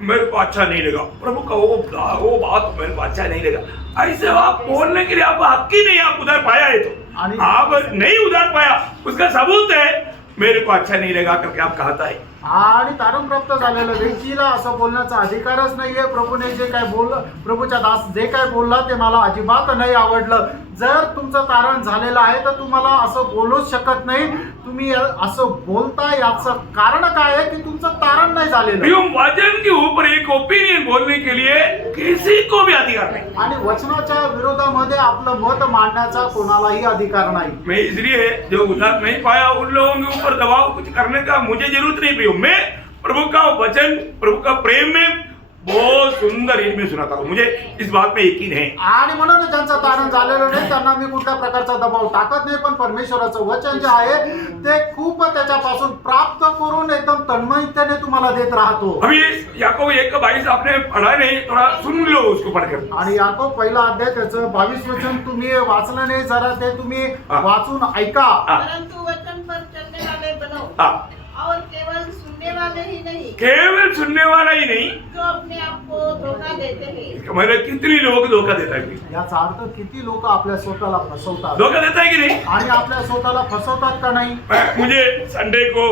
मेरे को अच्छा नहीं लगा, प्रभु का वो बात मेरे को अच्छा नहीं लगा, ऐसे आप बोलने के लिए आपको हक ही नहीं। आप उधार पाया है तो आप नहीं उधार पाया, उसका सबूत है मेरे को अच्छा नहीं लगा करके आप कहता है। आणि तारण प्राप्त झालेल्या व्यक्तीला असं बोलण्याचा अधिकारच नाहीये, प्रभूने जे काय बोललं, प्रभूच्या दास जे काय बोलला ते मला अजिबात नाही आवडलं। जर तुमचं तारण झालेलं आहे तर तुम्हाला असं बोलूच शकत नाही। तुम्ही असं बोलताय याचं कारण काय आहे की तुमचं तारण नाही झालेलं। वचन के ऊपर एक ओपिनियन बोलने के लिए किसी को भी अधिकार नहीं, आणि वचनाच्या विरोधामध्ये आपलं मत मांडण्याचा कोणालाही अधिकार नाही। मैं इसलिए जो उधार नहीं पाया उन लोगों के ऊपर दबाव कुछ करने का मुझे जरूरत नहीं प्रियो। मैं प्रभु का वचन, प्रभु का प्रेम में बहुत सुंदर रीत में सुनाता हूँ, मुझे इस बात में यकीन है. आणि म्हणून ज्यांचं तारण झालेलं नाही त्यांना मी कुठल्या प्रकारचा दबाव टाकत नाही, पण परमेश्वराचं वचन जे आहे ते खूप त्याच्यापासून प्राप्त करून एकदम तन्मयतेने तुम्हाला देत राहतो. अभी याकूब 1:22 आपने पढ़ा नहीं, थोड़ा सुन लो उसको पढ़कर. आणि याकोब पहिला अध्याय त्याचं 22 वचन तुम्ही वाचलं नाही, जरा ते तुम्ही वाचून ऐका. परंतु वचन पर चलने वाले बनो हाँ. और केवल सुनने वाले ही नहीं, केवल सुनने वाला ही नहीं, जो अपने आप को धोखा देते हैं. इसका मतलब कितनी लोग धोखा देता है. याचा अर्थ किती लोक आपल्या स्वतःला फसवतात धोखा देता है कि नहीं. आणि आपल्या स्वतःला फसवतात का नाही. मुझे संडे को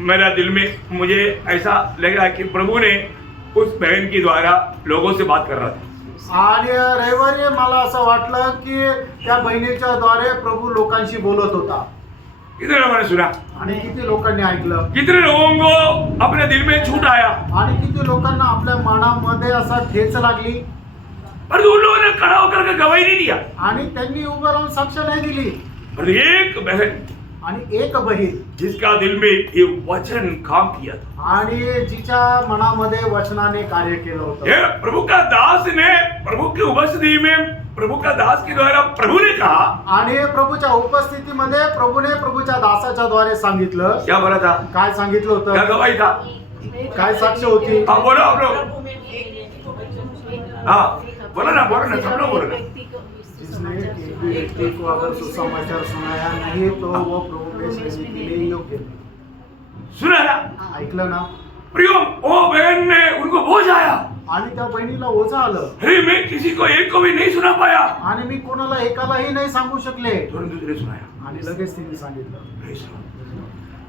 मेरा दिल में मुझे ऐसा लगा कि प्रभु ने उस बहन के द्वारा लोगों से बात कर रहा था. आणि रविवारी मला असं वाटलं की त्या बहिणीच्या द्वारे प्रभु लोकांशी बोलत होता. कितने लोगों ने सुना, आणि किती लोकांनी ऐकलं, कितने लोगों को अपने दिल में छूट आया, आणि किती लोकांना आपल्या मनामध्ये असा ठेच लागली, पर उन लोगों ने खड़ा होकर के गवाही नहीं दिया. आणि त्यांनी उभं राहून साक्ष नाही दिली. पर एक बहन आणि एक बहीण जिसका दिल में ये वचन काम किया था, आणि जिच्या मनामध्ये वचनाने कार्य केलं होतं. ये प्रभु का दास ने प्रभु की उपस्थिति में प्रभु का दास के द्वारा प्रभु ने कहा, आणि प्रभूच्या उपस्थितीमध्ये प्रभूने प्रभूच्या दासाच्या द्वारे सांगितलं. क्या बोला था, काय सांगितलं क्या होतं, गवाही था. काय साक्ष होती. हाँ बोलो आप लोग. प्रभु में एक व्यक्ति को वचन हाँ बोलो ना सब लोग बोलो ना. जिसने एक भी व्यक्ति को अगर सुसमाचार सुनाया नहीं तो वो प्रभु में सेवने के लिए योग्य नहीं. सुना ना. ऐकलं ना. प्रियो ओ बहन ने उनको बोझ आया, आणि त्या बहिणीला ओझं आलं. अरे मैं किसी को एक को भी नहीं सुना पाया, आणि मी कोणाला एकालाही नाही सांगू शकले. तुरंत दूसरे सुनाया. आणि लगेच तिने सांगितलं. नहीं सुना.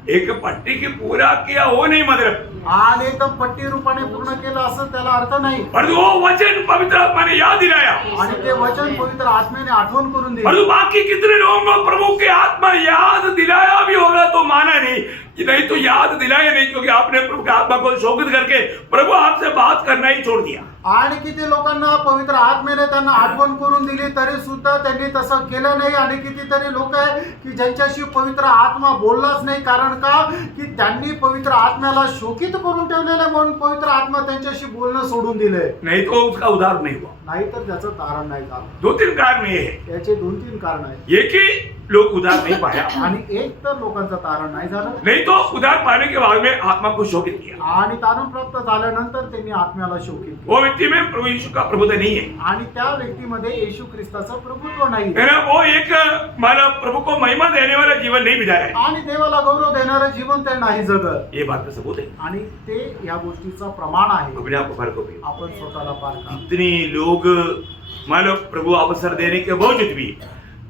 एक पट्टी की पूरा किया वो नहीं मतलब, आणि एकदम पट्टी रूपाने पूर्ण केलं असं त्याला अर्थ नाही. पर वो वचन पवित्र आत्मा ने याद दिलाया. आणि ते वचन पवित्र आत्मेने आठवण करून पर दिली. बाकी कितने लोगों को प्रभु के आत्मा याद दिलाया भी होगा तो माना नहीं, नहीं तो याद दिलाया नहीं, क्योंकि आपने प्रभु के आत्मा को शोकित करके प्रभु आपसे बात करना ही छोड़ दिया. आणि किती लोकांना पवित्र आत्मेने त्यांना आठवण करून दिली तरी सुद्धा त्यांनी तसं केलं नाही. आणि कितीतरी लोक आहे की ज्यांच्याशी पवित्र आत्मा बोललाच नाही. कारण का की त्यांनी पवित्र आत्म्याला शोकित करून ठेवलेलं म्हणून पवित्र आत्मा त्यांच्याशी बोलणं सोडून दिले. नहीं तो उसका उद्धार नहीं हुआ. नाहीतर त्याचं तारण नाही झालं. 2-3 कारण ये है. याचे 2-3 कारण आहेत. एक ही लोग उद्धार नहीं पाया, आणि एक तर लोकांचं तारण नाही झालं. नहीं तो उद्धार पाने के बाद में आत्मा को शोकित किया. आणि तारण प्राप्त झाल्यानंतर त्यांनी आत्म्याला शोकित केलं. वो व्यक्ति में प्रभु यीशु का प्रभुत्व नहीं है. आणि त्या व्यक्तीमध्ये येशू ख्रिस्ताचं प्रभुत्व नाही. है ना, वो एक माना प्रभु को महिमा देने वाला जीवन नहीं बिताया है. आणि देवाला गौरव देणारं जीवन ते नाही जगत. ये बात का सबूत है. आणि ते या गोष्टीचा प्रमाण आहे. अपने आप को फर्क हो गया. आपण स्वतःला पारखा. इतने लोग मानो प्रभु अवसर देने के बावजूद भी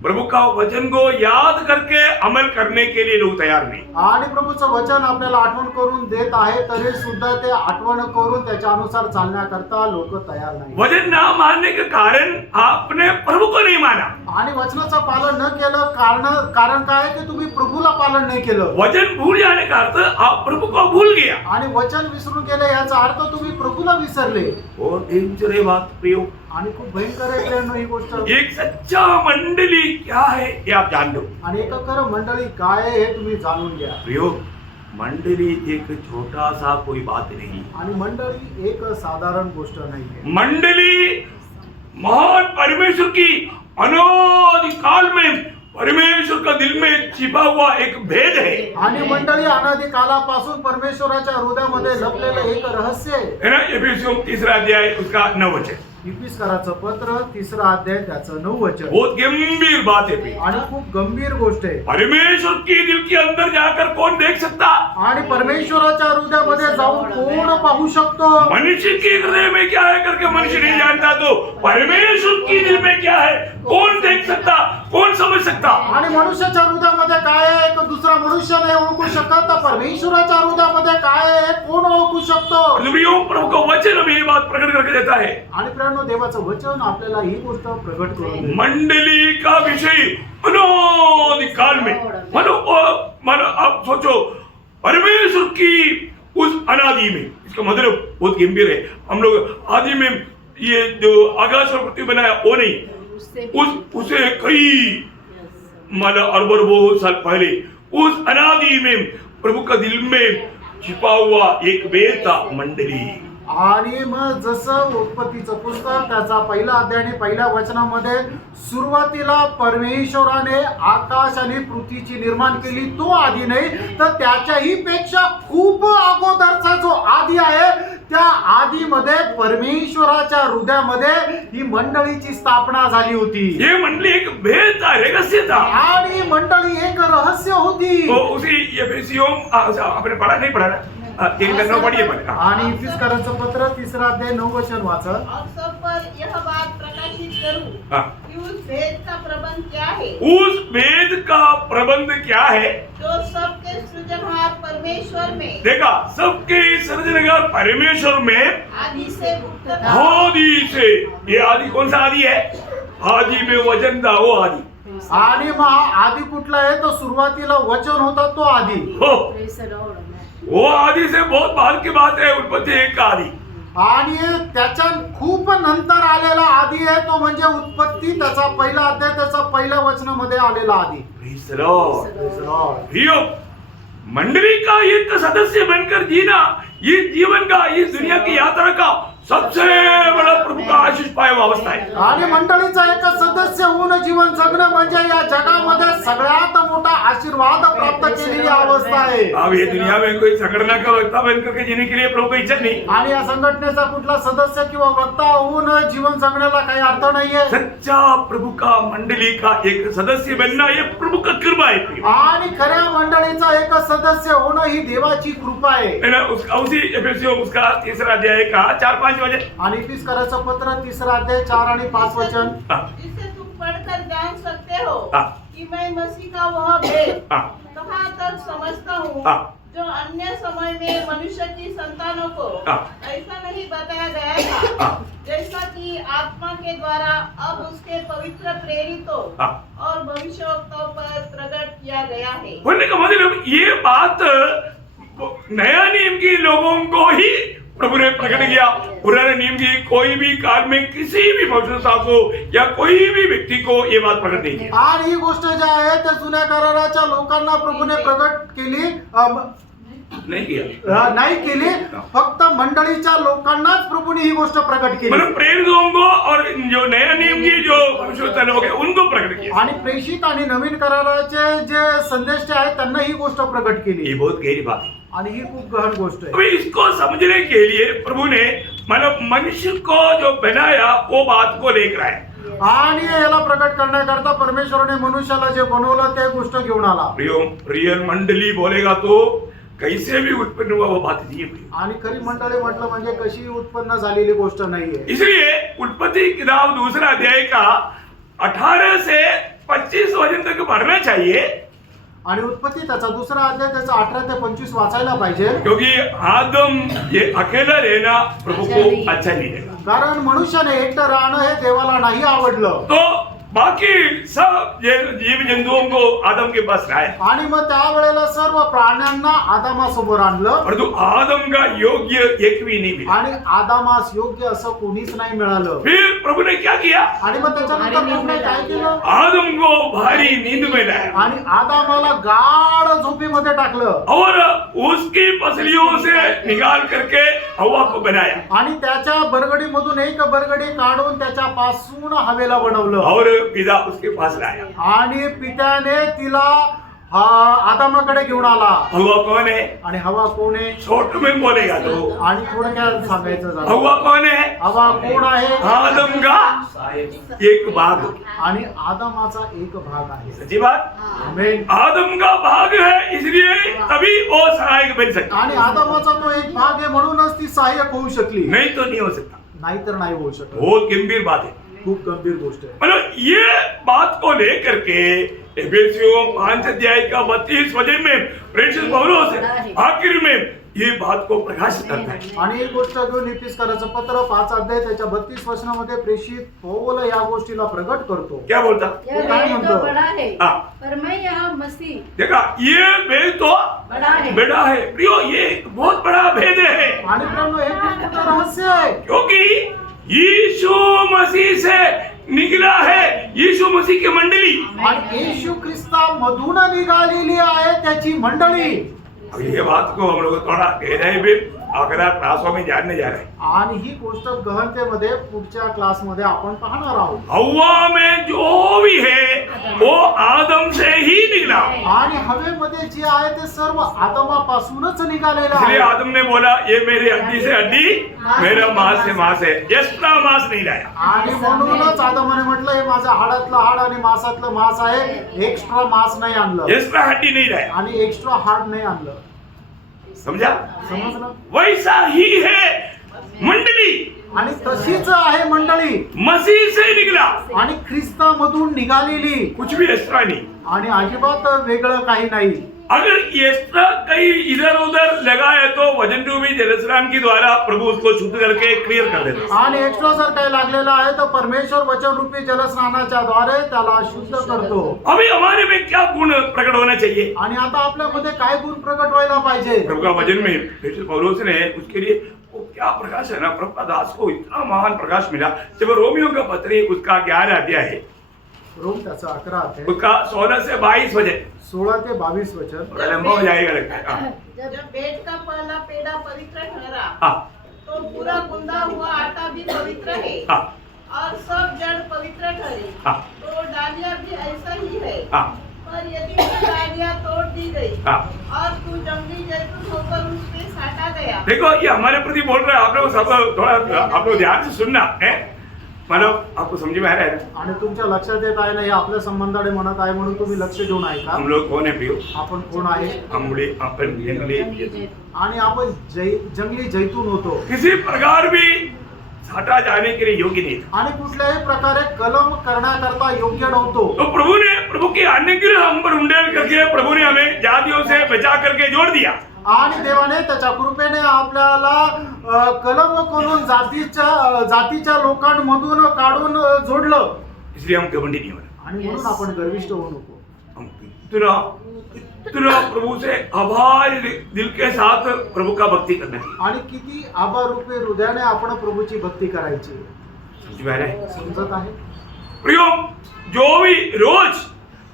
प्रभु का वचन को याद करके अमल करने के लिए लोग तैयार नहीं. आणि प्रभूचं वचन आपल्याला आठवण करून देत आहे तरी सुद्धा ते आठवण करून त्याच्या अनुसार चालण्याकरता लोक तयार नाही. वचन ना मानने के कारण आपने प्रभु को नहीं माना. आणि वचनाचं पालन न केलं कारण काय की तुम्ही प्रभूला पालन नाही केलं. वचन भूल जाने का अर्थ आप प्रभु को भूल गया. आणि वचन विसरून गेले याचा अर्थ तुम्ही प्रभूला विसरले. और डेंजर है बात प्रियो. आणि खूप भयंकर आहे प्रियांनो ही गोष्ट. एक सच्चा मंडली क्या है ये आप जान लो. आणि एक खरं मंडळी काय आहे हे तुम्ही जाणून घ्या. प्रियो मंडली एक छोटा सा कोई बात नहीं. आणि मंडळी एक साधारण गोष्ट नाहीये. मंडली महान परमेश्वर की अनादि काल में परमेश्वर का दिल में छिपा हुआ एक भेद है. आणि मंडळी अनादि कालापासून परमेश्वराच्या हृदयामध्ये लपलेलं एक रहस्य आहे. है ना. एफिसियों 3 अध्याय उसका 9 वचन. इफिसकराचं पत्र 3 अध्याय त्याचं 9 वचन. बहुत गंभीर बात है प्रिय. आणि खूप गंभीर गोष्ट आहे. परमेश्वर की दिल के अंदर जाकर कौन देख सकता. आणि परमेश्वराच्या हृदयामध्ये जाऊन कोण पाहू शकतो. मनुष्य के हृदय में क्या है करके मनुष्य नहीं जानता, तो परमेश्वर की दिल में क्या है कौन देख सकता, कौन समझ सकता. आणि मनुष्याच्या हृदयामध्ये काय आहे एक दुसरा मनुष्य नाही ओळखू शकत. तर परमेश्वराच्या हृदयामध्ये काय आहे कोण ओळखू शकतो. प्रभु का वचन हमें ये बात प्रकट करके देता है. आणि प्रियांनो देवाचं वचन आपल्याला ही गोष्ट प्रगट करून देतं. मंडली का विषय अनादि काल में मानो आप सोचो परमेश्वर की उस अनादि में, इसका मतलब बहुत गंभीर है. हम लोग आदि में ये जो आकाश और पृथ्वी बनाया वो नहीं, उसे कई मानो अरबों साल पहले उस अनादि में प्रभु का दिल में छिपा हुआ एक वेद था मंडली. आणि मग जसं उत्पत्तीचं पुस्तक त्याचा पहिला अध्याय आणि पहिल्या वचनामध्ये सुरुवातीला परमेश्वराने आकाश आणि पृथ्वीची निर्माण केली, तो आधी नाही तर त्याच्याही पेक्षा खूप अगोदरचा जो आधी आहे, त्या आधीमध्ये परमेश्वराच्या हृदयामध्ये ही मंडळीची स्थापना झाली होती. ये मंडली एक भेद था, रहस्य था. आणि मंडळी एक रहस्य होती. तो उसी एफेसियों आपने पढ़ा नहीं पढ़ा ना? 3:9 पढ़िए पहले. आणि इफिसकारांचं पत्र 3 अध्याय 9 वचन वाचा. और सब पर यह बात प्रकाशित करूं हाँ. कि उस भेद का प्रबंध क्या है, उस भेद का प्रबंध क्या है? जो सबके सृजनहार परमेश्वर में देखा, सबके सृजनहार परमेश्वर में आदि से गुप्त था. आदि से. ये आदि कौन सा आदि है? आदि में वचन था, वो आदि. आणि मग आधी कुठला आहे? तो सुरुवातीला वचन होता, तो आधी. हो, Praise the Lord. वो आदि से बहुत बाद की बात है. उत्पत्ति 1 का आदि. आणि त्याच्या खूप नंतर आलेला आधी आहे, तो म्हणजे उत्पत्ती त्याचा पहिला अध्याय त्याचा पहिल्या वचनामध्ये आलेला आधी. Praise the Lord. Praise the Lord. प्रियो, मंडली का एक सदस्य बनकर जीना, ये जीवन का, इस दुनिया की यात्रा का सबसे बड़ा प्रभु का आशीष पाए हुआ अवस्था है. आणि मंडळीचा एक सदस्य होऊन जीवन जगणं म्हणजे या जगामध्ये सगळ्यात मोठा आशीर्वाद प्राप्त केलेली अवस्था आहे. अब ये दुनिया में कोई संगठन का वक्ता बनकर के जीने के लिए प्रभु की इच्छा नहीं. आणि या संघटनेचा कुठला सदस्य किंवा वक्ता होऊन जीवन जगण्याला काही अर्थ नाहीये. सच्चा प्रभु का मंडली का एक सदस्य बनना, ये प्रभु का कृपा है. प्रियो, आणि खऱ्या मंडळीचा एक सदस्य होणं ही देवाची कृपा आहे. है ना? उसका उसी एफेसियों उसका 3 अध्याय का 4-5 वचन. आणि इफिसकारांचं पत्र 3 अध्याय 4 आणि 5 वचन. हाँ, जिससे तुम पढ़कर जान सकते हो हाँ. कि मैं मसीह का वह भेद हाँ. कहाँ तक समझता हूँ, हाँ. जो अन्य समय में मनुष्य की संतानों को हाँ. ऐसा नहीं बताया गया था, हाँ. जैसा कि आत्मा के द्वारा अब उसके पवित्र प्रेरितों हाँ. और भविष्यवक्ताओं पर प्रकट किया गया है. बोलने का मतलब ये बात नया नियम के लोगों को ही प्रभु ने प्रकट किया. पुराने नियम की कोई भी काल में किसी भी भविष्यवक्ता को या कोई भी व्यक्ति को ये बात प्रकट नहीं की. आणि ही गोष्ट जी आहे त्या जुन्या कराराच्या लोकांना प्रभूने प्रकट केली नहीं किया. नाही केली, फक्त मंडळीच्या लोकांनाच प्रभूने ही गोष्ट प्रकट केली. मतलब प्रेरितों को और जो नया नियम की जो भविष्यवक्ता लोग हैं उनको प्रकट किया. आणि प्रेषित आणि नवीन कराराचे जे संदेश आहेत त्यांना ही गोष्ट प्रकट ये केली. बहुत गहरी बात है. आणि ही खूप गहन गोष्ट आहे. अभी इसको समझने के लिए प्रभु ने मतलब मनुष्य को जो बनाया वो बात को लेकर आया. आणि याला प्रकट करण्याकरता परमेश्वराने मनुष्याला जे बनवलं ते गोष्ट घेऊन आला. रियल मंडली बोलेगा तो कैसे भी उत्पन्न हुआ वो बात नहीं है. आणि खरी मंडळी म्हटलं म्हणजे कशी उत्पन्न झालेली गोष्ट नाहीये. इसलिए उत्पत्ति किताब 2 अध्याय का 18 से 25 वचन तक पढ़ना चाहिए. आणि उत्पत्ती त्याचा 2 अध्याय त्याचा 18 ते 25 वाचायला पाहिजे. क्योंकि आदम ये अकेला रहना प्रभु को अच्छा नहीं लगा. कारण मनुष्याने एकटं राहणं हे देवाला नाही आवडलं. तो बाकी सब जीव जंतुओं को आदम के पास लाया. आणि मग त्यावेळेला सर्व प्राण्यांना आदामासमोर आणलं. परंतु आदम का योग्य एक भी नहीं मिला. आणि आदामास योग्य असं कोणीच नाही मिळालं. फिर प्रभु ने क्या किया? आणि मग त्याच्यानंतर प्रभूने काय केलं? आदम को भारी नींद में लाया आणि आदामाला गाढ झोपेमध्ये टाकलं. और उसकी पसलियों से निकाल करके हवा को बनाया. आणि त्याच्या बरगडीमधून एक बरगडी काढून त्याच्यापासून हवेला बनवलं. और पिता उसके पास लाया. आणि पित्याने तिला आदामाकडे घेऊन आला. हवा कौन है? आणि हवा कोण आहे? छोट में बोलेगा तो आणि थोडक्यात सांगायचं झालं, हवा कौन है? हवा कोण आहे? आदम का एक भाग. आणि आदामाचा एक भाग आहे. सच्ची बात. आमेन. आदम का भाग है इसलिए तभी वो सहायक बन सकता. आणि आदामाचा तो एक भाग आहे म्हणूनच ती सहाय्यक होऊ शकली. नहीं तो नहीं हो सकता. नाहीतर नाही होऊ शकत. बहुत गंभीर बात है. खूप गंभीर गोष्ट आहे. मतलब ये बात को लेकर के एफेसियों 5 अध्याय का 32 वचन में प्रेषित पौलुस आखिर में ये बात को प्रकाशित करता है. आणि एक गोष्ट घेऊन इफिसकारांचं पत्र 5 अध्याय त्याच्या 32 वचनामध्ये प्रेषित पौल या गोष्टीला प्रकट करतो. क्या बोलता? यह काय भेद म्हणतो? तो बड़ा है, हाँ. पर मैं यहाँ मसीह देखा, ये भेद तो बड़ा है. बड़ा है. प्रियो, ये एक बहुत बड़ा भेद है. आणि मित्रांनो हे खूप मोठं रहस्य आहे. क्योंकि यीशु मसीह से निकला है यीशु मसीह की मंडली. आणि येशू ख्रिस्तामधून निघालेली आहे त्याची मंडळी. अब ये बात को हम लोग थोड़ा गहराई में अगला क्लासों में जानने जा रहे हैं। आणि ही गोष्ट गहनतेमध्ये पुढच्या क्लासमध्ये आपण पाहणार आहोत. हवा में जो भी है वो आदम से ही निकला। आणि हवेमध्ये जे आहे ते सर्व आदमापासूनच निघालेलं इसलिए आहे. आदम ने बोला ये मेरी हड्डी से हड्डी, मेरा मांस से मांस है, एक्स्ट्रा मांस नहीं लाया। आणि म्हणूनच आदमाने म्हटलं हे माझ्या हाडातलं हाड आणि मांसातलं मांस आहे, एक्स्ट्रा मांस नाही आणलं एक्स्ट्रा हड्डी नहीं लाया। आणि एक्स्ट्रा हाड नाही आणलं. समझा? समजलं? वैसा ही है मंडली, आणि तशीच आहे मंडळी मसीह से निकला, आणि ख्रिस्तामधून निघालेली कुछ भी एक्स्ट्रा नहीं। आणि अजिबात वेगळं काही नाही. अगर एक्स्ट्रा कहीं इधर उधर लगा है तो वजन रूपी जलस्नान के द्वारा प्रभु उसको शुद्ध करके क्लियर कर देता। आणि एक्स्ट्रा जर काही लागलेला आहे तर परमेश्वर वचन रूपी जलस्नानाच्या द्वारे त्याला शुद्ध करतो. अभी हमारे में क्या गुण प्रकट होना चाहिए? आणि आता आपल्यामध्ये काय गुण प्रकट व्हायला पाहिजे? प्रभु का वचन में प्रेषित पौलुस ने उसके लिए वो क्या प्रकाश है ना, प्रभु का दास को इतना महान प्रकाश मिला। जब रोमियो का पत्री उसका 11 अध्याय है, रोम त्याचा 11 अध्याय उसका 16 से 22 वचन 16 ते 22 वचन. थोड़ा लंबा हो जाएगा लगता है। हाँ। जब बेट का पहला पेड़ा पवित्र ठहरा हाँ, तो पूरा गुंदा हुआ आटा भी पवित्र है हाँ, और सब जड़ पवित्र ठहरे। हाँ, तो डालियां भी ऐसा ही है। हाँ, पर यदि वो डालियां तोड़ दी गई हाँ। और तू जंगली जैतून होकर उस पे साटा गया। देखो ये हमारे प्रति बोल रहे हैं, आप लोग सब थोड़ा आप लोग ध्यान से सुनना है, मतलब आपको समझ में आ रहा है ना? आणि तुमच्या लक्षात येत आहे ना, हे आपल्या संबंधाने म्हणत आहे म्हणून तुम्ही लक्ष देऊन ऐका. हम लोग कौन है प्रियो? आपण कोण आहे? अपन जंगली, आणि आपण जंगली जैतून होतो किसी प्रकार भी साटा जाने के लिए योग्य नहीं था। आणि कुठल्याही प्रकारे कलम करण्याकरता योग्य नव्हतो. तो प्रभु की अनुग्रह हम पर उंडेल करके प्रभु ने हमें जातियों से बचा करके जोड़ दिया। आणि देवाने त्याच्या कृपेने आपल्याला कलम करून जातीच्या लोकांमधून काढून जोडलं. इसलिए हम घमंडी नहीं होना। आणि म्हणून आपण गर्विष्ठ होऊ नको. हम इतना प्रभु से आभार दिल के साथ प्रभु का भक्ति करना है। आणि किती आभारूपी हृदयाने आपण प्रभूची भक्ती करायची. समझ में आ रहा है? समजत आहे? प्रियो, जो भी रोज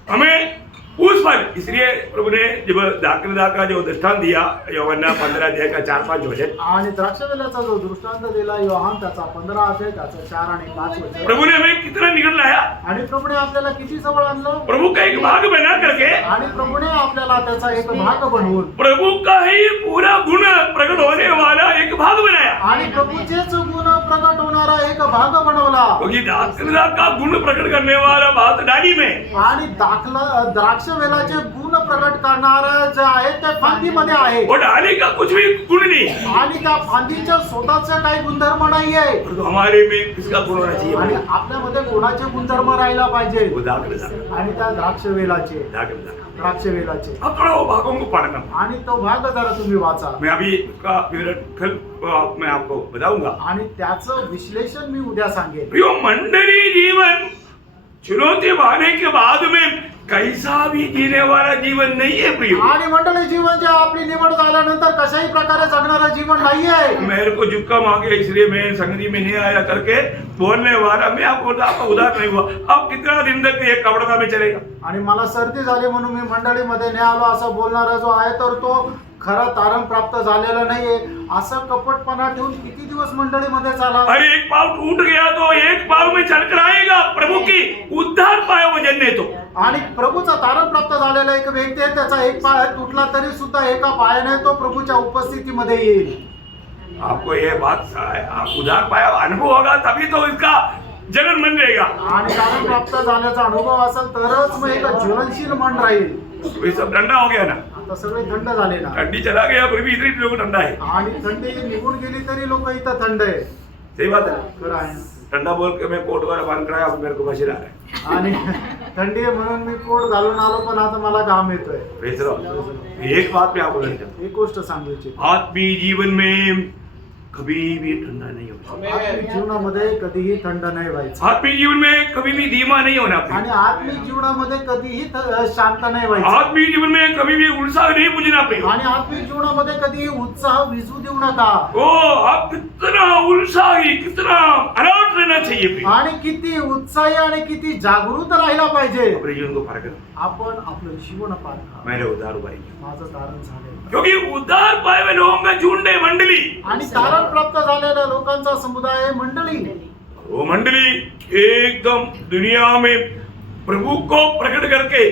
हमें उस पर, इसलिए प्रभु ने जब दाखलता का जो दृष्टांत दिया यूहन्ना 15 अध्याय का 4-5 वचन, आणि द्राक्षवेलाचा जो दृष्टांत दिला योहान त्याचा 15 अध्याय त्याचा 4 आणि 5 वचन. प्रभु ने हमें कितना निकट लाया, आणि प्रभूने आपल्याला किती जवळ आणलं. प्रभु का एक भाग बना करके आणि प्रभूने आपल्याला त्याचा एक भाग बनवून प्रभु का ही पूरा गुण प्रकट होने वाला एक भाग बनाया। आणि प्रभूचेच गुण प्रकट होणारा एक भाग बनवला. क्योंकि दाखलता का गुण प्रकट करने वाला बात डाली में, आणि द्राक्षवेलाचे गुण प्रकट करणारा जे आहे ते फांदीमध्ये आहे. वो डाली का कुछ भी गुण नहीं, आणि त्या फांदीच्या स्वतःचे काही गुणधर्म नाहीये. तो हमारे में किसका गुण होना आणि चाहिए? आपल्यामध्ये गुणाचे गुणधर्म राहायला पाहिजे. वो दाखलता, आणि त्या द्राक्षवेलाचे दाखलता। अब थोड़ा वो भागों को पढ़ना। आणि तो भाग जरा तुम्ही वाचा. मैं अभी उसका विवरण कल मैं आपको बताऊंगा। आणि त्याचं विश्लेषण मी उद्या सांगेन. प्रियो, मंडली जीवन चुनौती आने के बाद में कैसा भी जीने वाला जीवन नहीं है प्रियो। आणि मंडळी जीवन जे आपली निवड झाल्यानंतर कशाही प्रकारे जगणारं जीवन नाहीये. मेरे को झुक्का मांगे इसलिए मैं संगति में नहीं आया करके बोलने वाला मैं आपको उदार नहीं हुआ। अब कितना दिन तक ये कपड़ा में चलेगा? आणि मला सर्दी झाली म्हणून मी मंडळीमध्ये नाही आलो असं बोलणारा जो आहे तर तो खरा तारण प्राप्त झालेला नाहीये. असं कपटपणा ठेवून किती दिवस मंडळीमध्ये चाला. अरे एक पाव टूट गया तो एक पाव में चलकर आएगा। प्रभु की उद्धार पाय वजन ने तो, आणि प्रभूचा तारण प्राप्त झालेला एक व्यक्ती आहे, त्याचा एक पाय तुटला तरी सुद्धा एका पायाने तो प्रभूच्या उपस्थितीमध्ये येईल. आपको ये बात उद्धार पाया अनुभव होगा तभी तो इसका जलन मन रहेगा। आणि तारण प्राप्त झाल्याचा अनुभव असेल तरच मग एक ज्वलनशील मन राहील. ये सब ठंडा हो गया ना, आता सगळे थंड झाले ना. ठंडी चला गया फिर भी इतनी लोग ठंडा है। आणि थंडी निघून गेली तरी लोक इथं थंड आहे. सही बात है। खरं आहे. ठंडा बोल के मैं कोट वगैरह बांध कर आया, अब मेरे को पसीना आ रहा है। आणि थंडी आहे म्हणून मी कोट घालून आलो पण आता मला घाम येतोय. बेच रहा हूं। एक बात मैं आपको कहना चाहता एक गोष्ट सांगायची, हूं, आत्मीय जीवन में कभी भी ठंडा नहीं होना। आत्मिक जीवनामध्ये कधीही थंड नाही व्हायचं. आत्मीय जीवन में कभी भी धीमा नहीं होना। आणि आत्मिक जीवनामध्ये कधीही शांत नाही व्हायचं. आत्मीय जीवन में कभी भी उत्साह नहीं बुझना पड़ेगा। आणि आत्मिक जीवनामध्ये कधीही उत्साह विझू देऊ नका. ओ आप कितना उत्साही, कितना अलर्ट रहना चाहिए प्रिय। आणि किती उत्साही आणि किती जागृत राहिला पाहिजे. अपने जीवन को पार करना आपण आपलं जीवन पार करा. मैंने उद्धार पाई, माझं तारण झाले क्योंकि उद्धार पाए हुए लोगों का झुंड है मंडली। आणि तारण प्राप्त झालेल्या लोकांचा समुदाय आहे मंडळी. वो मंडली एकदम दुनिया में प्रभु को प्रकट करके,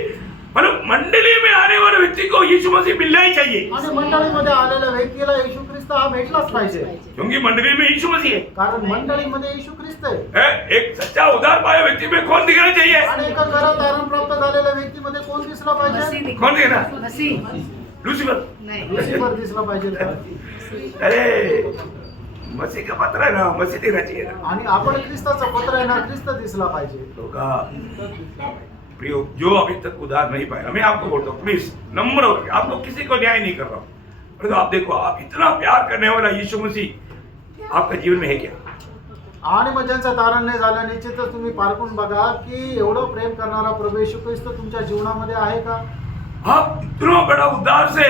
मतलब मंडली में आने वाले व्यक्ति को यीशु मसीह मिलना ही चाहिए, आणि मंडळीमध्ये आलेल्या व्यक्तीला येशू ख्रिस्त हा भेटलाच पाहिजे. क्योंकि मंडली में यीशु मसीह है। कारण मंडळीमध्ये येशू ख्रिस्त आहे. एक सच्चा उद्धार पाए व्यक्ति में कौन दिखना चाहिए? आणि एका खरं तारण प्राप्त झालेल्या व्यक्तीमध्ये कोण दिसला पाहिजे? मसीह कौन दिखना? मसीह लुसिफर? नहीं, लुसिफर दिसला पाहिजे का? अरे मसीह का पत्र है ना, मसीह दिखना चाहिए ना। आणि आपण ख्रिस्ताचं पत्र आहे ना, ख्रिस्त दिसला पाहिजे. तो का प्रियो, जो अभी तक उद्धार नहीं पाया, मैं आपको बोलता हूँ प्लीज नम्र होकर, आपको किसी को न्याय नहीं कर रहा हूँ, परंतु आप देखो, आप इतना प्यार करने वाला यीशु मसीह आपका जीवन में है क्या? आणि मग ज्यांचं तारण नाही झालं, निश्चितच तुम्ही पारखून बघा की एवढं प्रेम करणारा प्रभू येशू ख्रिस्त तुमच्या जीवनामध्ये आहे का? आप इतना बड़ा उद्धार से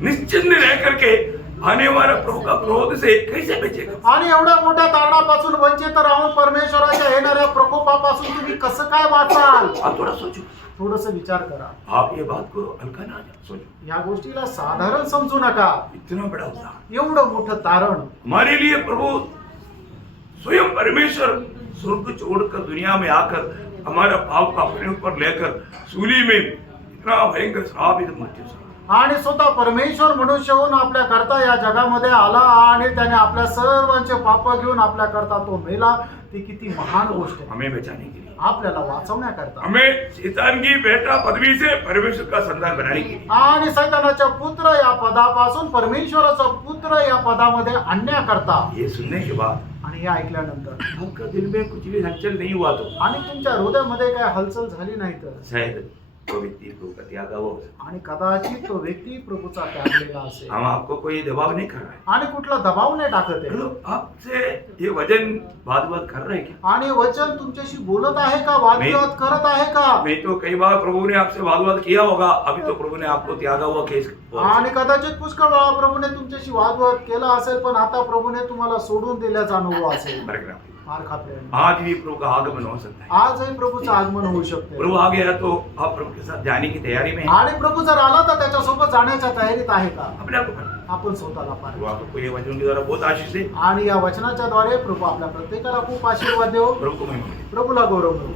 निश्चिंत रह करके आने वाला प्रभु का क्रोध से कैसे बचेगा? आणि एवढ्या मोठ्या तारणापासून वंचित राहून परमेश्वराच्या येणाऱ्या प्रकोपापासून तुम्ही कसं काय वाचाल? आप थोड़ा सोचो, थोडस विचार करा. आप ये बात को हल्का ना सोचो, या गोष्टीला साधारण समजू नका. इतना बड़ा उद्धार एवढं मोठं तारण हमारे लिए प्रभु स्वयं परमेश्वर स्वर्ग छोड़कर दुनिया में आकर हमारा पाप का अपने ऊपर लेकर सूली में इतना भयंकर श्राप मृत्यु से, आणि स्वतः परमेश्वर मनुष्य होऊन आपल्या करता या जगामध्ये आला आणि त्याने आपल्या सर्वांचे पाप घेऊन आपल्या करता तो मेला. ती किती महान गोष्ट आहे. हमें बचाने के लिए, आपल्याला वाचवण्याकरता हमें शैतान की बेटा पदवी से परमेश्वर का संतान बनाने के लिए, आणि सैतानाच्या पुत्र या पदापासून परमेश्वराचा पुत्र या पदामध्ये आणण्याकरता. ये सुनने के बाद आणि हे ऐकल्यानंतर आपका दिल में कुछ भी हलचल नहीं हुआ तो आणि तुमच्या हृदयामध्ये काय हलचल झाली नाही तर, शायद वो व्यक्ति प्रभु का त्यागा हुआ हो। आणि कदाचित तो व्यक्ती प्रभूचा त्यागलेला असेल. हम आपको कोई दबाव नहीं कर रहे हैं, आणि कुठला दबाव नाही टाकत आहे. मतलब आपसे ये वजन वाद कर रहे हैं क्या? आणि वचन तुमच्याशी बोलत आहे का? वादविवाद करत आहे का? नहीं तो कई बार प्रभु ने आपसे वाद किया होगा, अभी तो प्रभु ने आपको त्यागा हुआ केस, आणि कदाचित पुष्कळ वेळा प्रभूने तुमच्याशी वादविवाद केला असेल, पण आता प्रभूने तुम्हाला सोडून दिल्याचा अनुभव असेल. मार खाते. आज भी प्रभु का आगमन हो सकता है। आजही प्रभूचं आगमन होऊ शकते. प्रभु आ गया तो आप प्रभु के साथ जाने की तैयारी में हैं। आणि प्रभू जर आला तर त्याच्यासोबत जाण्याच्या तयारीत आहे का? अपने आप को करना। आपण स्वतःला प्रभु पाहिजे. आपको ये वचन के द्वारा बहुत आशीष दे। आणि या वचनाच्या द्वारे प्रभू आपल्या प्रत्येकाला खूप आशीर्वाद देव. प्रभु को महिमा दे। प्रभूला गौरव देऊ.